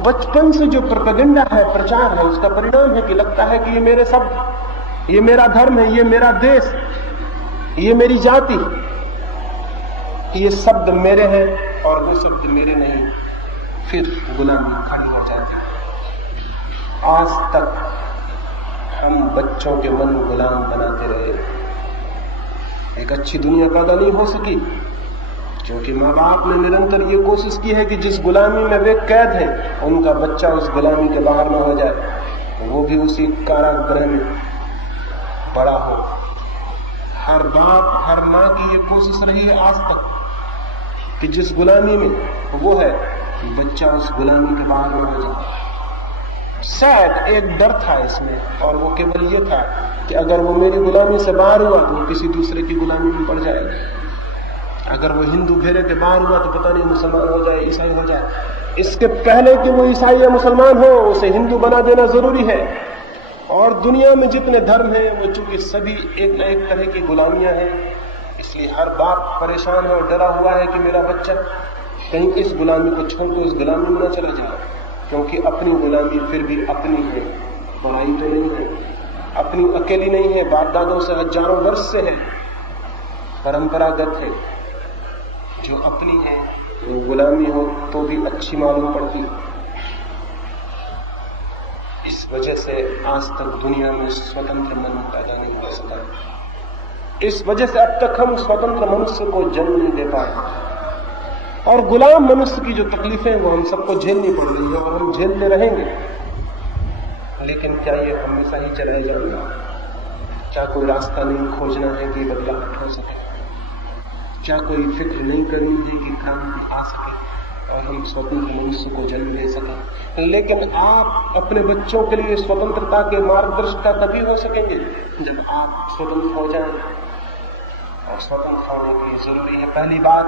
बचपन से जो प्रोपेगेंडा है, प्रचार है, उसका परिणाम है कि लगता है कि ये मेरे शब्द, ये मेरा धर्म है, ये मेरा देश, ये मेरी जाति, ये शब्द मेरे हैं और वो शब्द मेरे नहीं। फिर गुलामी खड़ी हो जाती है। आज तक हम बच्चों के मन गुलाम बनाते रहे। एक अच्छी दुनिया पैदा नहीं हो सकी क्योंकि माँ बाप ने निरंतर ये कोशिश की है कि जिस गुलामी में वे कैद हैं उनका बच्चा उस गुलामी के बाहर न हो जाए, वो भी उसी कारागृह में बड़ा हो। हर बाप हर माँ की ये कोशिश रही है आज तक कि जिस गुलामी में वो है बच्चा उस गुलामी के बाहर न हो जाए। शायद एक डर था इसमें, और वो केवल ये था कि अगर वो मेरी गुलामी से बाहर हुआ तो वो किसी दूसरे की गुलामी में पड़ जाएगा। अगर वो हिंदू घेरे के बाहर हुआ तो पता नहीं मुसलमान हो जाए, ईसाई हो जाए। इसके पहले कि वो ईसाई या मुसलमान हो, उसे हिंदू बना देना जरूरी है। और दुनिया में जितने धर्म हैं वो चूंकि सभी एक न एक तरह की गुलामियां हैं, इसलिए हर बाप परेशान है और डरा हुआ है कि मेरा बच्चा कहीं इस गुलामी को छोड़कर उस गुलामी में न चला जाए, क्योंकि अपनी गुलामी फिर भी अपनी है, पराई तो नहीं है, अपनी अकेली नहीं है, बाप दादों से हजारों वर्ष से है, परंपरागत है। जो अपनी है वो गुलामी हो तो भी अच्छी मालूम पड़ती। इस वजह से आज तक दुनिया में स्वतंत्र मन पैदा नहीं हो सका। इस वजह से अब तक हम स्वतंत्र मनुष्य को जन्म नहीं दे पाए, और गुलाम मनुष्य की जो तकलीफें वो हम सबको झेलनी पड़ रही है और हम झेलते रहेंगे। लेकिन क्या ये हमेशा ही चलाए जाएगा? क्या कोई रास्ता नहीं खोजना है कि बदलाव हो सके? क्या कोई फिक्र नहीं करनी है कि क्रांति आ सके और हम स्वतंत्र मनुष्य को जन्म दे सकें? लेकिन आप अपने बच्चों के लिए स्वतंत्रता के मार्गदर्शिका तभी हो सकेंगे जब आप स्वतंत्र हो जाएं। और स्वतंत्र होने के लिए जरूरी है, पहली बात,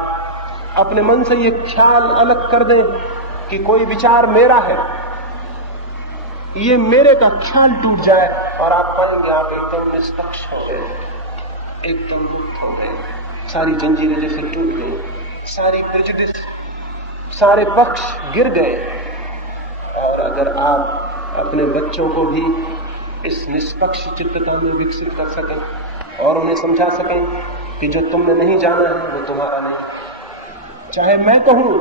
अपने मन से ये ख्याल अलग कर दें कि कोई विचार मेरा है। ये मेरे का ख्याल टूट जाए और आप पाएंगे आप एकदम निष्पक्ष हो गए, एकदम मुक्त हो गए, सारी जंजीरें जैसे टूट गई, सारी प्रेजुडिस, सारे पक्ष गिर गए। और अगर आप अपने बच्चों को भी इस निष्पक्ष चित्तता में विकसित कर सकें और उन्हें समझा सकें कि जो तुमने नहीं जाना है वो तुम्हारा नहीं, चाहे मैं कहूं,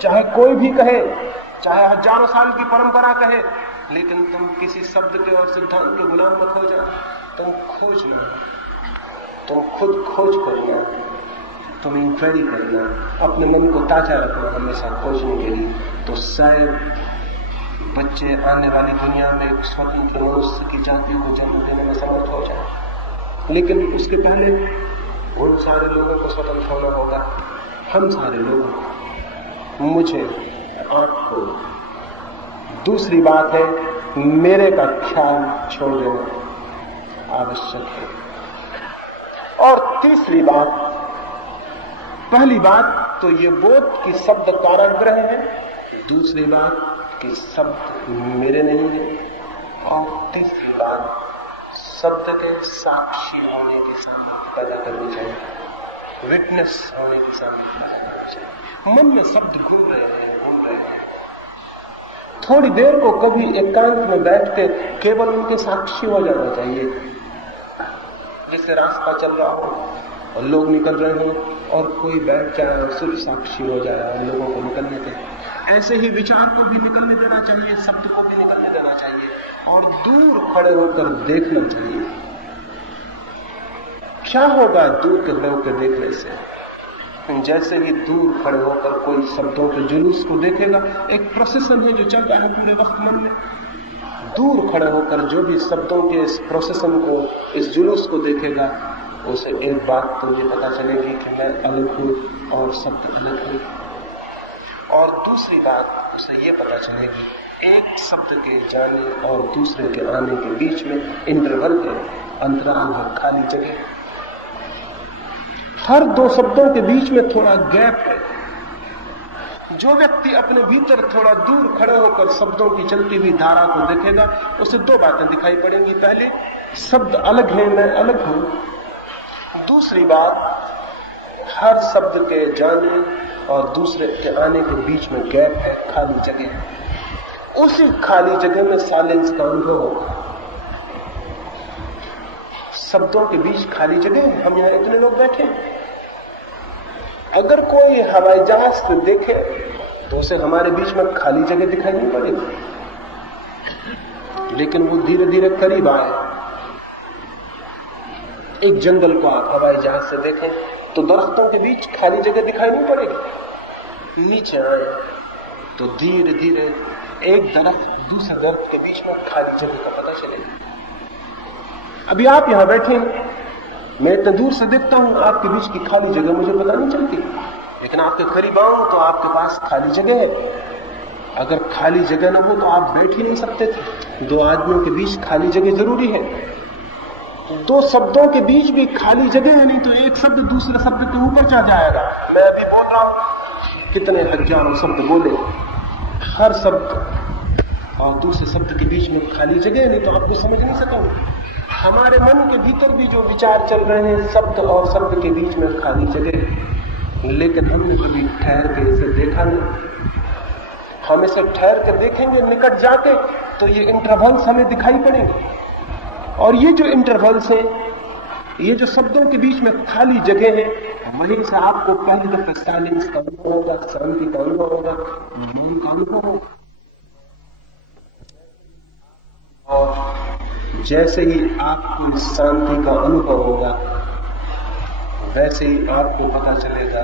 चाहे कोई भी कहे, चाहे हजारों साल की परंपरा कहे, लेकिन तुम किसी शब्द के और सिद्धांत के गुलाम मत हो जाओ। तुम खोज लो, तुम खुद खोज करना, तुम इंक्वायरी करना, अपने मन को ताजा रखना हमेशा खोजने के लिए। तो शायद बच्चे आने वाली दुनिया में एक स्वतंत्र मनुष्य की जाति को जन्म देने में समर्थ हो जाए। लेकिन उसके पहले उन सारे लोगों को स्वतंत्र होना होगा, हम सारे लोगों को, मुझे, आपको। दूसरी बात है, मेरे का ख्याल छोड़ देना आवश्यक है। और तीसरी बात, पहली बात तो ये बोध कि शब्द कारागृह है, दूसरी बात कि शब्द मेरे नहीं है, और तीसरी बात शब्द के साक्षी होने की सामर्थ्य पैदा करनी चाहिए, विटनेस होने की सामर्थ्य पैदा करनी चाहिए। मन में शब्द घूम रहे हैं, थोड़ी देर को कभी एकांत में बैठते केवल उनके साक्षी हो जाना चाहिए। जैसे रास्ता चल रहा हो और लोग निकल रहे हो और कोई बैठ जाए और सिर्फ साक्षी हो जाए और लोगों को निकलने दे। ऐसे ही विचार को भी निकलने देना चाहिए, शब्द को भी निकलने देना चाहिए और दूर खड़े होकर देखना चाहिए। क्या होगा दूर खड़े होकर देखने से? जैसे ही दूर खड़े होकर कोई शब्दों के जुलूस को देखेगा, एक प्रोसेसन है जो चल रहा है पूरे वक्त मन में, दूर खड़े होकर जो भी शब्दों के इस प्रोसेसन को, इस जुलूस को देखेगा, उसे एक बात तो ये पता चलेगी कि मैं अलग हूं और शब्द अलग है। और दूसरी बात उसे ये पता चलेगी, एक शब्द के जाने और दूसरे के आने के बीच में इंटरवल है, अंतराल है, खाली जगह। हर दो शब्दों के बीच में थोड़ा गैप है। जो व्यक्ति अपने भीतर थोड़ा दूर खड़े होकर शब्दों की चलती हुई धारा को देखेगा, उसे दो बातें दिखाई पड़ेंगी। पहले, शब्द अलग है, मैं अलग हूं। दूसरी बात, हर शब्द के जाने और दूसरे के आने के बीच में गैप है, खाली जगह है। उसी खाली जगह में साइलेंस का अनुभव होगा। शब्दों के बीच खाली जगह है, हम यहां इतने लोग बैठे हैं। अगर कोई हवाई जहाज से देखे तो उसे हमारे बीच में खाली जगह दिखाई नहीं पड़ेगी, लेकिन वो धीरे धीरे करीब आए। एक जंगल को आप हवाई जहाज से देखें तो दरख्तों के बीच खाली जगह दिखाई नहीं पड़ेगी। नीचे आए तो धीरे धीरे एक दरख्त दूसरे दरख्त के बीच में खाली जगह का पता चलेगा। अभी आप यहां बैठे हैं, मैं इतने दूर से देखता हूं, आपके बीच की खाली जगह मुझे पता नहीं चलती, लेकिन आपके करीब आऊं तो आपके पास खाली जगह है। अगर खाली जगह न हो तो आप बैठ ही नहीं सकते थे। दो आदमियों के बीच खाली जगह जरूरी है। दो शब्दों के बीच भी खाली जगह है, नहीं तो एक शब्द दूसरे शब्द के ऊपर चढ़ जाएगा। मैं अभी बोल रहा हूं, कितने हजारों शब्द बोले, हर शब्द और दूसरे शब्द के बीच में खाली जगह है, नहीं तो आपको समझ नहीं सकोगे। हमारे मन के भीतर भी जो विचार चल रहे हैं, शब्द और शब्द के बीच में खाली जगह है, लेकिन हमने कभी ठहर के इसे देखा नहीं। हम इसे ठहर के देखेंगे निकट जाके तो ये इंटरवल्स हमें दिखाई पड़ेंगे। और ये जो इंटरवल्स हैं, ये जो शब्दों के बीच में खाली जगह है, वहीं से आपको पहली दफे साइलेंस का अनुभव होगा, शांति का अनुभव होगा, मौन का अनुभव होगा। और जैसे ही आपको इस शांति का अनुभव होगा, वैसे ही आपको पता चलेगा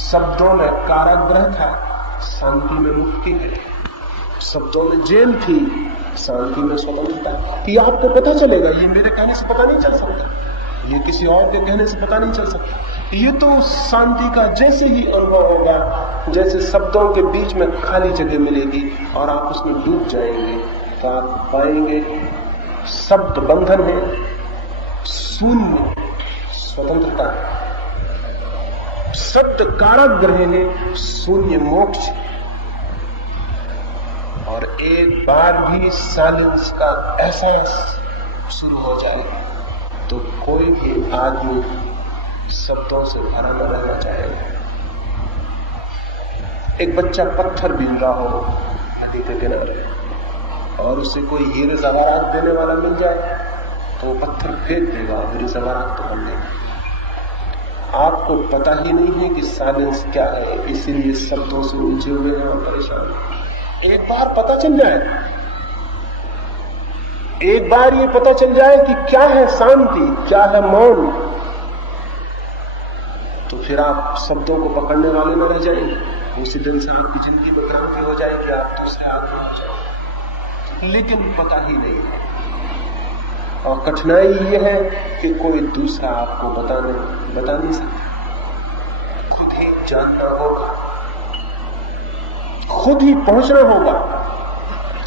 शब्दों में कारागृह था, शांति में मुक्ति है। शब्दों में जेल थी, शांति में स्वतंत्रता। ये आपको पता चलेगा। ये मेरे कहने से पता नहीं चल सकता, ये किसी और के कहने से पता नहीं चल सकता। ये तो शांति का जैसे ही अनुभव होगा, जैसे शब्दों के बीच में खाली जगह मिलेगी और आप उसमें डूब जाएंगे, तो आप पाएंगे शब्द बंधन है, शून्य स्वतंत्रता है। शब्द कारागृह है, शून्य मोक्ष। और एक बार भी साइलेंस का एहसास शुरू हो जाए तो कोई भी आदमी शब्दों से भरा न रहना चाहेगा। एक बच्चा पत्थर बीन रहा हो नदी के किनारे और उसे कोई हीरे जवाहरात देने वाला मिल जाए तो पत्थर फेंक देगा, हीरे जवाहरात तो बन देगा। आपको पता ही नहीं है कि साइलेंस क्या है, इसीलिए शब्दों से उलझे हुए हैं और परेशान। एक बार पता चल जाए, एक बार ये पता चल जाए कि क्या है शांति, क्या है मौन, तो फिर आप शब्दों को पकड़ने वाले न रह जाएंगे। उसी दिन से आपकी जिंदगी में क्रांति हो जाएगी, आप दूसरे आदमी हो जाएंगे। लेकिन पता ही नहीं है, और कठिनाई ये है कि कोई दूसरा आपको बता नहीं सकता। खुद ही जानना होगा, खुद ही पहुंचना होगा।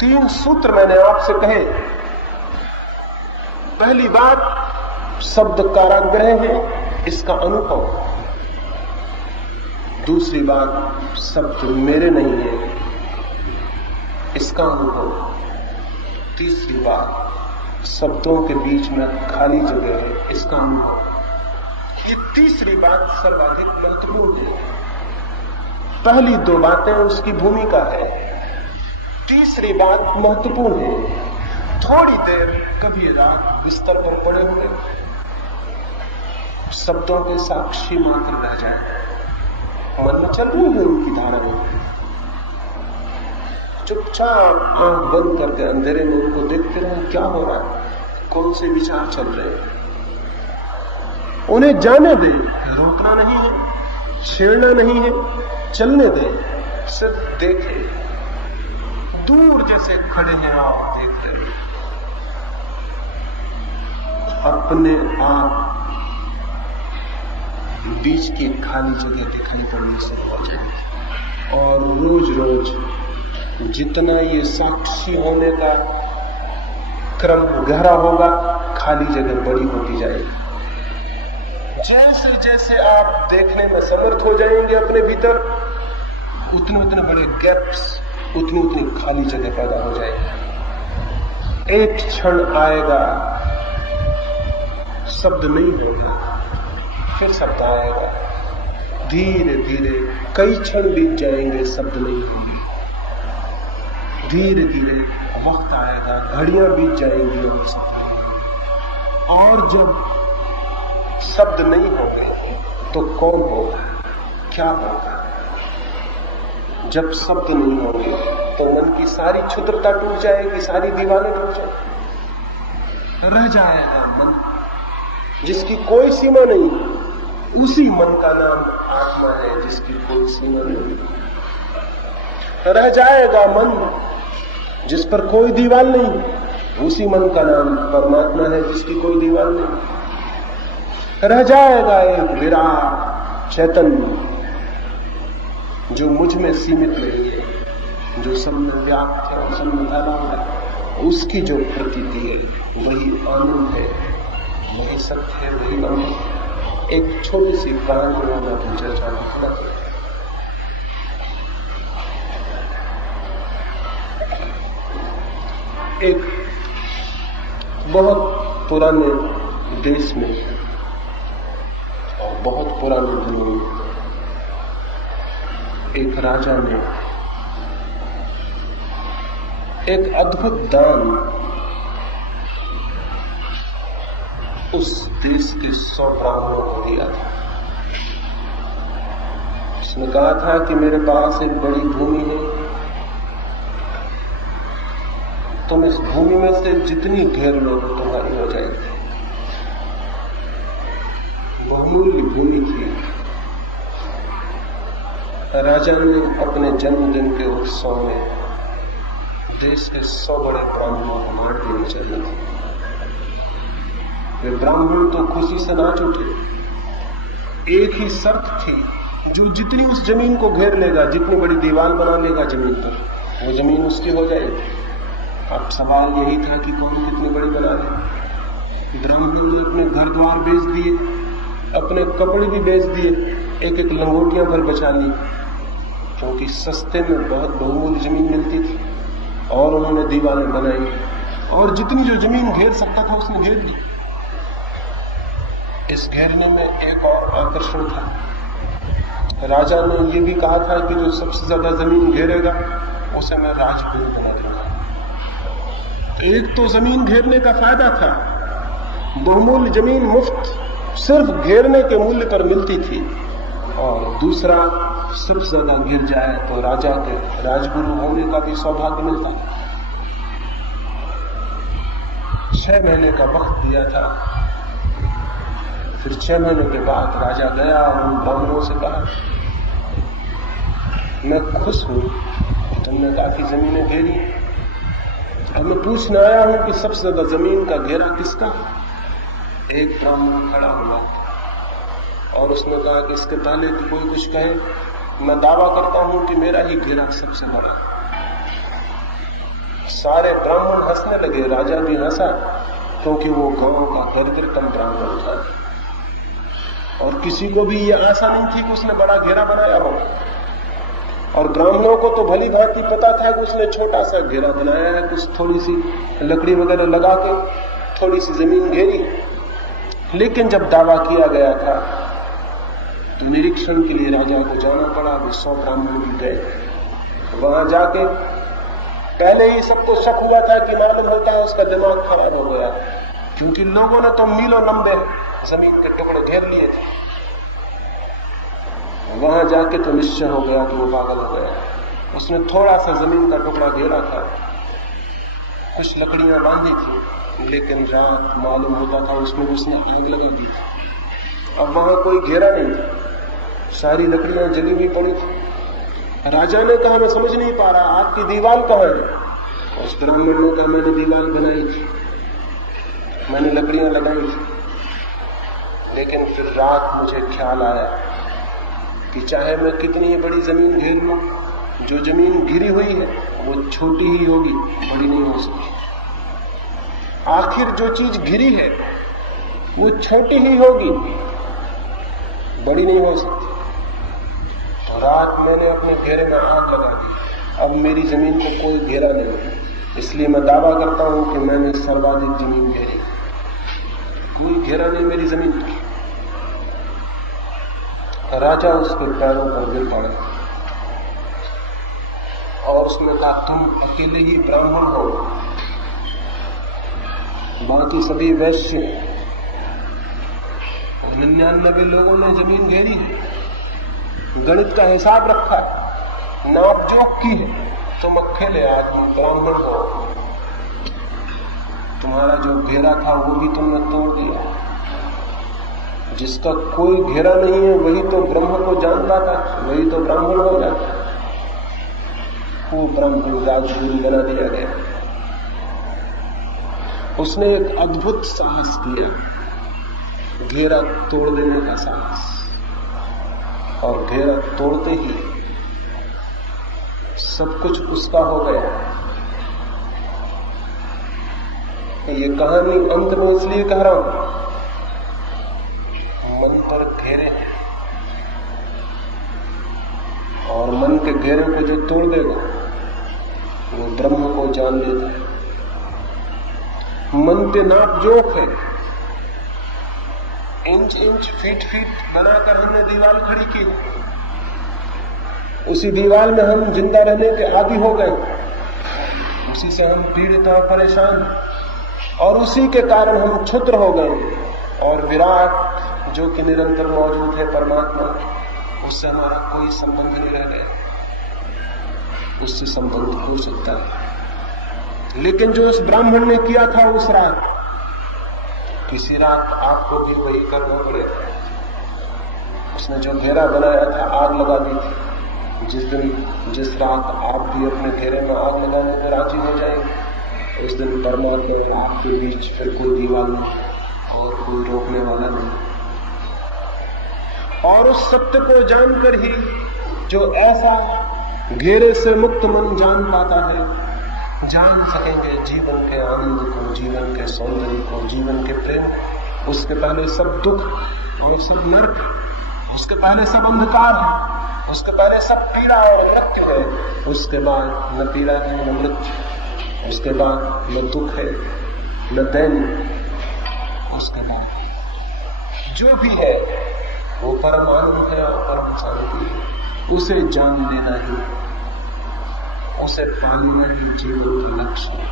3 सूत्र मैंने आपसे कहे। पहली बात, शब्द कारागृह है, इसका अनुभव। दूसरी बात, शब्द मेरे नहीं है, इसका अनुभव। तीसरी बात, शब्दों के बीच में खाली जगह है, इसका अनुभव। ये तीसरी बात सर्वाधिक महत्वपूर्ण है। पहली 2 बातें उसकी भूमिका है, तीसरी बात महत्वपूर्ण है। थोड़ी देर कभी रात बिस्तर पर पड़े हुए शब्दों के साक्षी मात्र रह जाए, मन में चल रही है उनकी धाराएं। चुपचाप आंख बंद करके अंधेरे में उनको देखते रहो, क्या हो रहा है, कौन से विचार चल रहे हैं। उन्हें जाने दे, रोकना नहीं है, छेड़ना नहीं है, चलने दे, सिर्फ देखे। दूर जैसे खड़े हैं आप देख रहे हैं, अपने आप बीच की खाली जगह दिखाई पड़नी शुरू हो जाएगी। और रोज रोज जितना ये साक्षी होने का क्रम गहरा होगा, खाली जगह बड़ी होती जाएगी। जैसे जैसे आप देखने में समर्थ हो जाएंगे अपने भीतर, उतने उतने बड़े गैप्स, उतनी उतनी खाली जगह पैदा हो जाएगी। एक क्षण आएगा, शब्द नहीं होगा, फिर शब्द आएगा। धीरे धीरे कई क्षण बीत जाएंगे, शब्द नहीं होंगे। धीरे धीरे वक्त आएगा, घड़ियां बीत जाएंगी और शब्द नहीं होंगे। और जब शब्द नहीं होंगे तो कौन होगा, क्या होगा? जब शब्द नहीं होंगे तो मन की सारी क्षुद्रता टूट जाएगी, सारी दीवारें टूट जाएंगी। रह जाएगा मन जिसकी कोई सीमा नहीं। उसी मन का नाम आत्मा है जिसकी कोई सीमा नहीं। रह जाएगा मन जिस पर कोई दीवार नहीं। उसी मन का नाम परमात्मा है जिसकी कोई दीवार नहीं। रह जाएगा एक विराट चैतन्य जो मुझ में सीमित नहीं है, जो सब में व्याप्त है और सब में फैला हुआ है, उसकी जो प्रतीति है वही आनंद है, वही सत्य है, वही अमृत। एक छोटी सी कहानी में मैं अपनी चर्चा लिखना। एक बहुत पुराने देश में और बहुत पुराने दिनों में एक राजा ने एक अद्भुत दान उस देश के 100 ब्राह्मणों को दिया था। उसने कहा था कि मेरे पास एक बड़ी भूमि है, तुम इस भूमि में से जितनी घेर लो वो तुम्हारी हो जाएगी। बहुमूल्य भूमि थी। राजा ने अपने जन्मदिन के उत्सव में देश के 100 बड़े ब्राह्मणों को मार देनी चाहिए थी। वे ब्राह्मण तो खुशी से नाच उठे। एक ही शर्त थी, जो जितनी उस जमीन को घेर लेगा, जितनी बड़ी दीवार बना लेगा जमीन पर, वो जमीन उसकी हो जाएगी। अब सवाल यही था कि कौन कितनी बड़ी बना ले। ब्राह्मणों ने अपने घर द्वार बेच दिए, अपने कपड़े भी बेच दिए, एक एक लंगोटियां भर बचा ली, क्योंकि सस्ते में बहुत बहुमूल्य जमीन मिलती थी। और उन्होंने दीवारें बनाई और जितनी जो जमीन घेर सकता था उसने घेर ली। इस घेरने में एक और आकर्षण था। राजा ने यह भी कहा था कि जो सबसे ज्यादा जमीन घेरेगा उसे मैं राजगुरु बना दूंगा। एक तो जमीन घेरने का फायदा था, बहुमूल्य जमीन मुफ्त सिर्फ घेरने के मूल्य पर मिलती थी, और दूसरा सबसे ज्यादा गिर जाए तो राजा के राजगुरु होने का भी सौभाग्य मिलता था। 6 महीने का वक्त दिया था। फिर 6 महीने के बाद राजा गया और उन ब्राह्मणों से कहा, मैं खुश हूं कि तुमने काफी जमीनें घेरी, अब मैं पूछने आया हूं कि सबसे ज्यादा जमीन का घेरा किसका। एक ब्राह्मण खड़ा हुआ और उसने कहा कि इसके पहले कि कोई कुछ कहे, मैं दावा करता हूं कि मेरा ही घेरा सबसे बड़ा। सारे ब्राह्मण हंसने लगे, राजा भी हंसा, क्योंकि वो गांव का दरिद्रतम ब्राह्मण था और किसी को भी ये आशा नहीं थी कि उसने बड़ा घेरा बनाया हो। और ब्राह्मणों को तो भली भांति पता था कि उसने छोटा सा घेरा बनाया है, कुछ थोड़ी सी लकड़ी वगैरह लगा के थोड़ी सी जमीन घेरी। लेकिन जब दावा किया गया था तो निरीक्षण के लिए राजा को जाना पड़ा। वो 100 ब्राह्मण भी गए। वहां जाके पहले ही सबको शक हुआ था कि मालूम होता है उसका दिमाग खराब हो गया, क्योंकि लोगों ने तो मीलों लंबे जमीन के टुकड़े घेर लिए थे। वहां जाके तो निश्चय हो गया कि वो पागल हो गया। उसने थोड़ा सा जमीन का टुकड़ा घेरा था, कुछ लकड़ियां बांधी थी, लेकिन रात मालूम होता था उसमें उसने आग लगा दी थी। अब वहां कोई घेरा नहीं था, सारी लकड़ियां जली हुई पड़ी थी। राजा ने कहा, मैं समझ नहीं पा रहा, आपकी दीवार कहां है? उस ब्राह्मण ने कहा, मैंने दीवार बनाई थी, मैंने लकड़ियां लगाई थी, लेकिन फिर रात मुझे ख्याल आया कि चाहे मैं कितनी ही बड़ी जमीन घेर लूं, जो जमीन घिरी हुई है वो छोटी ही होगी, बड़ी नहीं हो सकती। आखिर जो चीज घिरी है वो छोटी ही होगी, बड़ी नहीं हो सकती। तो रात मैंने अपने घेरे में आग लगा दी। अब मेरी जमीन को कोई घेरा नहीं, इसलिए मैं दावा करता हूं कि मैंने सर्वाधिक जमीन घेरी, कोई घेरा नहीं मेरी जमीन पर। राजा उसके पैरों पर गिर पड़ा और उसने कहा, तुम अकेले ही ब्राह्मण हो, बाकी सभी वैश्य हैं, 99 लोगों ने जमीन घेरी है, गणित का हिसाब रखा है, नाप जोक की है, तुम अकेले आदमी ब्राह्मण हो, तुम्हारा जो घेरा था वो भी तुमने तोड़ दिया। जिसका कोई घेरा नहीं है वही तो ब्रह्म को जानता था, वही तो ब्राह्मण हो जाता। वो ब्राह्मण राजगुरु बना दिया गया। उसने एक अद्भुत साहस किया, घेरा तोड़ देने का साहस, और घेरा तोड़ते ही सब कुछ उसका हो गया। ये कहानी अंत में इसलिए कह रहा हूं, मन पर घेरे हैं और मन के घेरे को जो तोड़ देगा वो ब्रह्म को जान लेता है। मन पे नाप जोख है, इंच इंच फीट फीट बनाकर हमने दीवार खड़ी की। उसी दीवार में हम जिंदा रहने के आदी हो गए, उसी से हम पीड़ित और परेशान, और उसी के कारण हम क्षुद्र हो गए। और विराट जो कि निरंतर मौजूद है परमात्मा, उससे हमारा कोई संबंध नहीं रह गया। उससे संबंध हो सकता है, लेकिन जो उस ब्राह्मण ने किया था उस रात, किसी रात आपको भी वही करना पड़ेगा। उसने जो घेरा बनाया था, आग लगा दी थी। जिस रात आप भी अपने घेरे में आग लगाने में राजी हो जाएंगे, उस दिन परमात्मा और आपके बीच फिर कोई दीवार नहीं और कोई रोकने वाला नहीं। और उस सत्य को जानकर ही जो ऐसा घेरे से मुक्त मन जान पाता है, जान सकेंगे जीवन के आनंद को, जीवन के सौंदर्य को, जीवन के प्रेम। उसके पहले सब दुख और सब नरक, उसके पहले सब अंधकार है, उसके पहले सब पीड़ा और मृत्यु है, उसके बाद न पीड़ा है न मृत्यु, उसके बाद न दुख है न दैन्य, उसके बाद जो भी है वो परम आनंद है और परम शांति है। उसे जान लेना ही, उसे पाना ही जीवन का लक्ष्य है।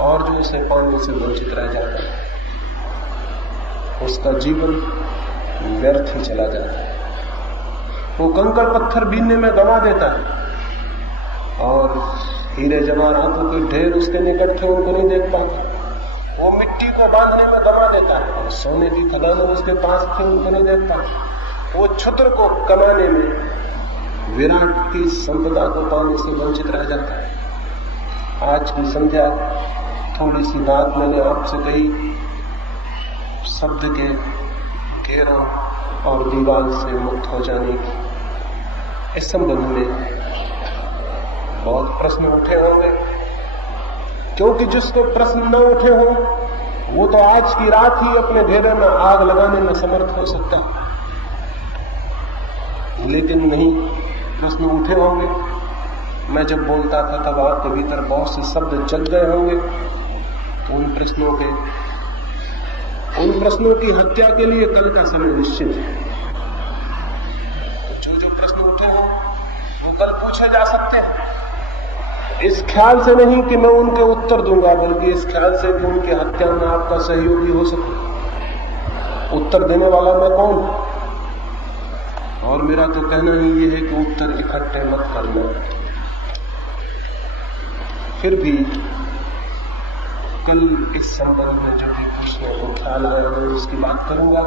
और जो उसे पाने से वंचित रह जाता है, उसका जीवन व्यर्थ ही चला जाता है। वो कंकड़ पत्थर बीनने में गंवा देता है और हीरे जवाहरातों के ढेर उसके निकट थे, उनको नहीं देख पाता। वो मिट्टी को बांधने में गंवा देता है और सोने की खदानें उसके पास थे, उनको नहीं देख पाता। वो क्षुद्र को कमाने में, विराट की संपदा को पाने से वंचित रह जाता है। आज की संध्या थोड़ी सी बात मैंने आपसे कही, शब्द के घेरों और दीवार से मुक्त हो जाने की। इस संबंध में बहुत प्रश्न उठे होंगे, क्योंकि जिसको प्रश्न न उठे हो वो तो आज की रात ही अपने घेरे में आग लगाने में समर्थ हो सकता है, लेकिन नहीं, प्रश्न उठे होंगे। मैं जब बोलता था तब आपके भीतर बहुत से शब्द जग गए होंगे, तो उन प्रश्नों की हत्या के लिए कल का समय निश्चित है। जो प्रश्न उठे हों वो कल पूछे जा सकते हैं, इस ख्याल से नहीं कि मैं उनके उत्तर दूंगा, बल्कि इस ख्याल से कि उनकी हत्या में आपका सहयोगी हो सके। उत्तर देने वाला मैं कौन? और मेरा तो कहना ही ये है कि उत्तर इकट्ठे मत करना। फिर भी कल इस संबंध में जो भी पूछने को ख्याल आया मैं उसकी बात करूंगा।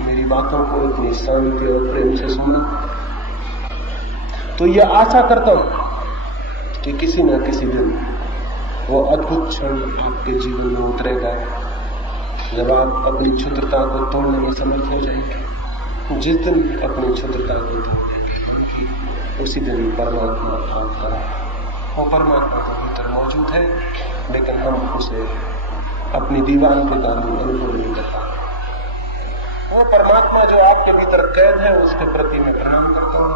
मेरी बातों को इतनी शांति और प्रेम से सुनना, तो ये आशा करता हूं कि किसी न किसी दिन वो अद्भुत क्षण आपके जीवन में उतरेगा, जब आप अपनी क्षुद्रता को तोड़ने में समर्थ हो जाएंगे। जिस दिन अपनी क्षुद्रता को तोड़ेंगे, उसी दिन परमात्मा आपका, वो परमात्मा तो भीतर मौजूद है, लेकिन हम उसे अपनी दीवार के कारण अनुभव नहीं कर पाते। वो परमात्मा जो आपके भीतर कैद है, उसके प्रति मैं प्रणाम करता हूँ।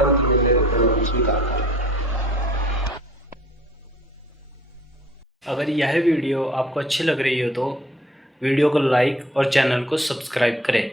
अंत में मेरे प्रणाम स्वीकार करें। अगर यह वीडियो आपको अच्छी लग रही हो तो वीडियो को लाइक और चैनल को सब्सक्राइब करें।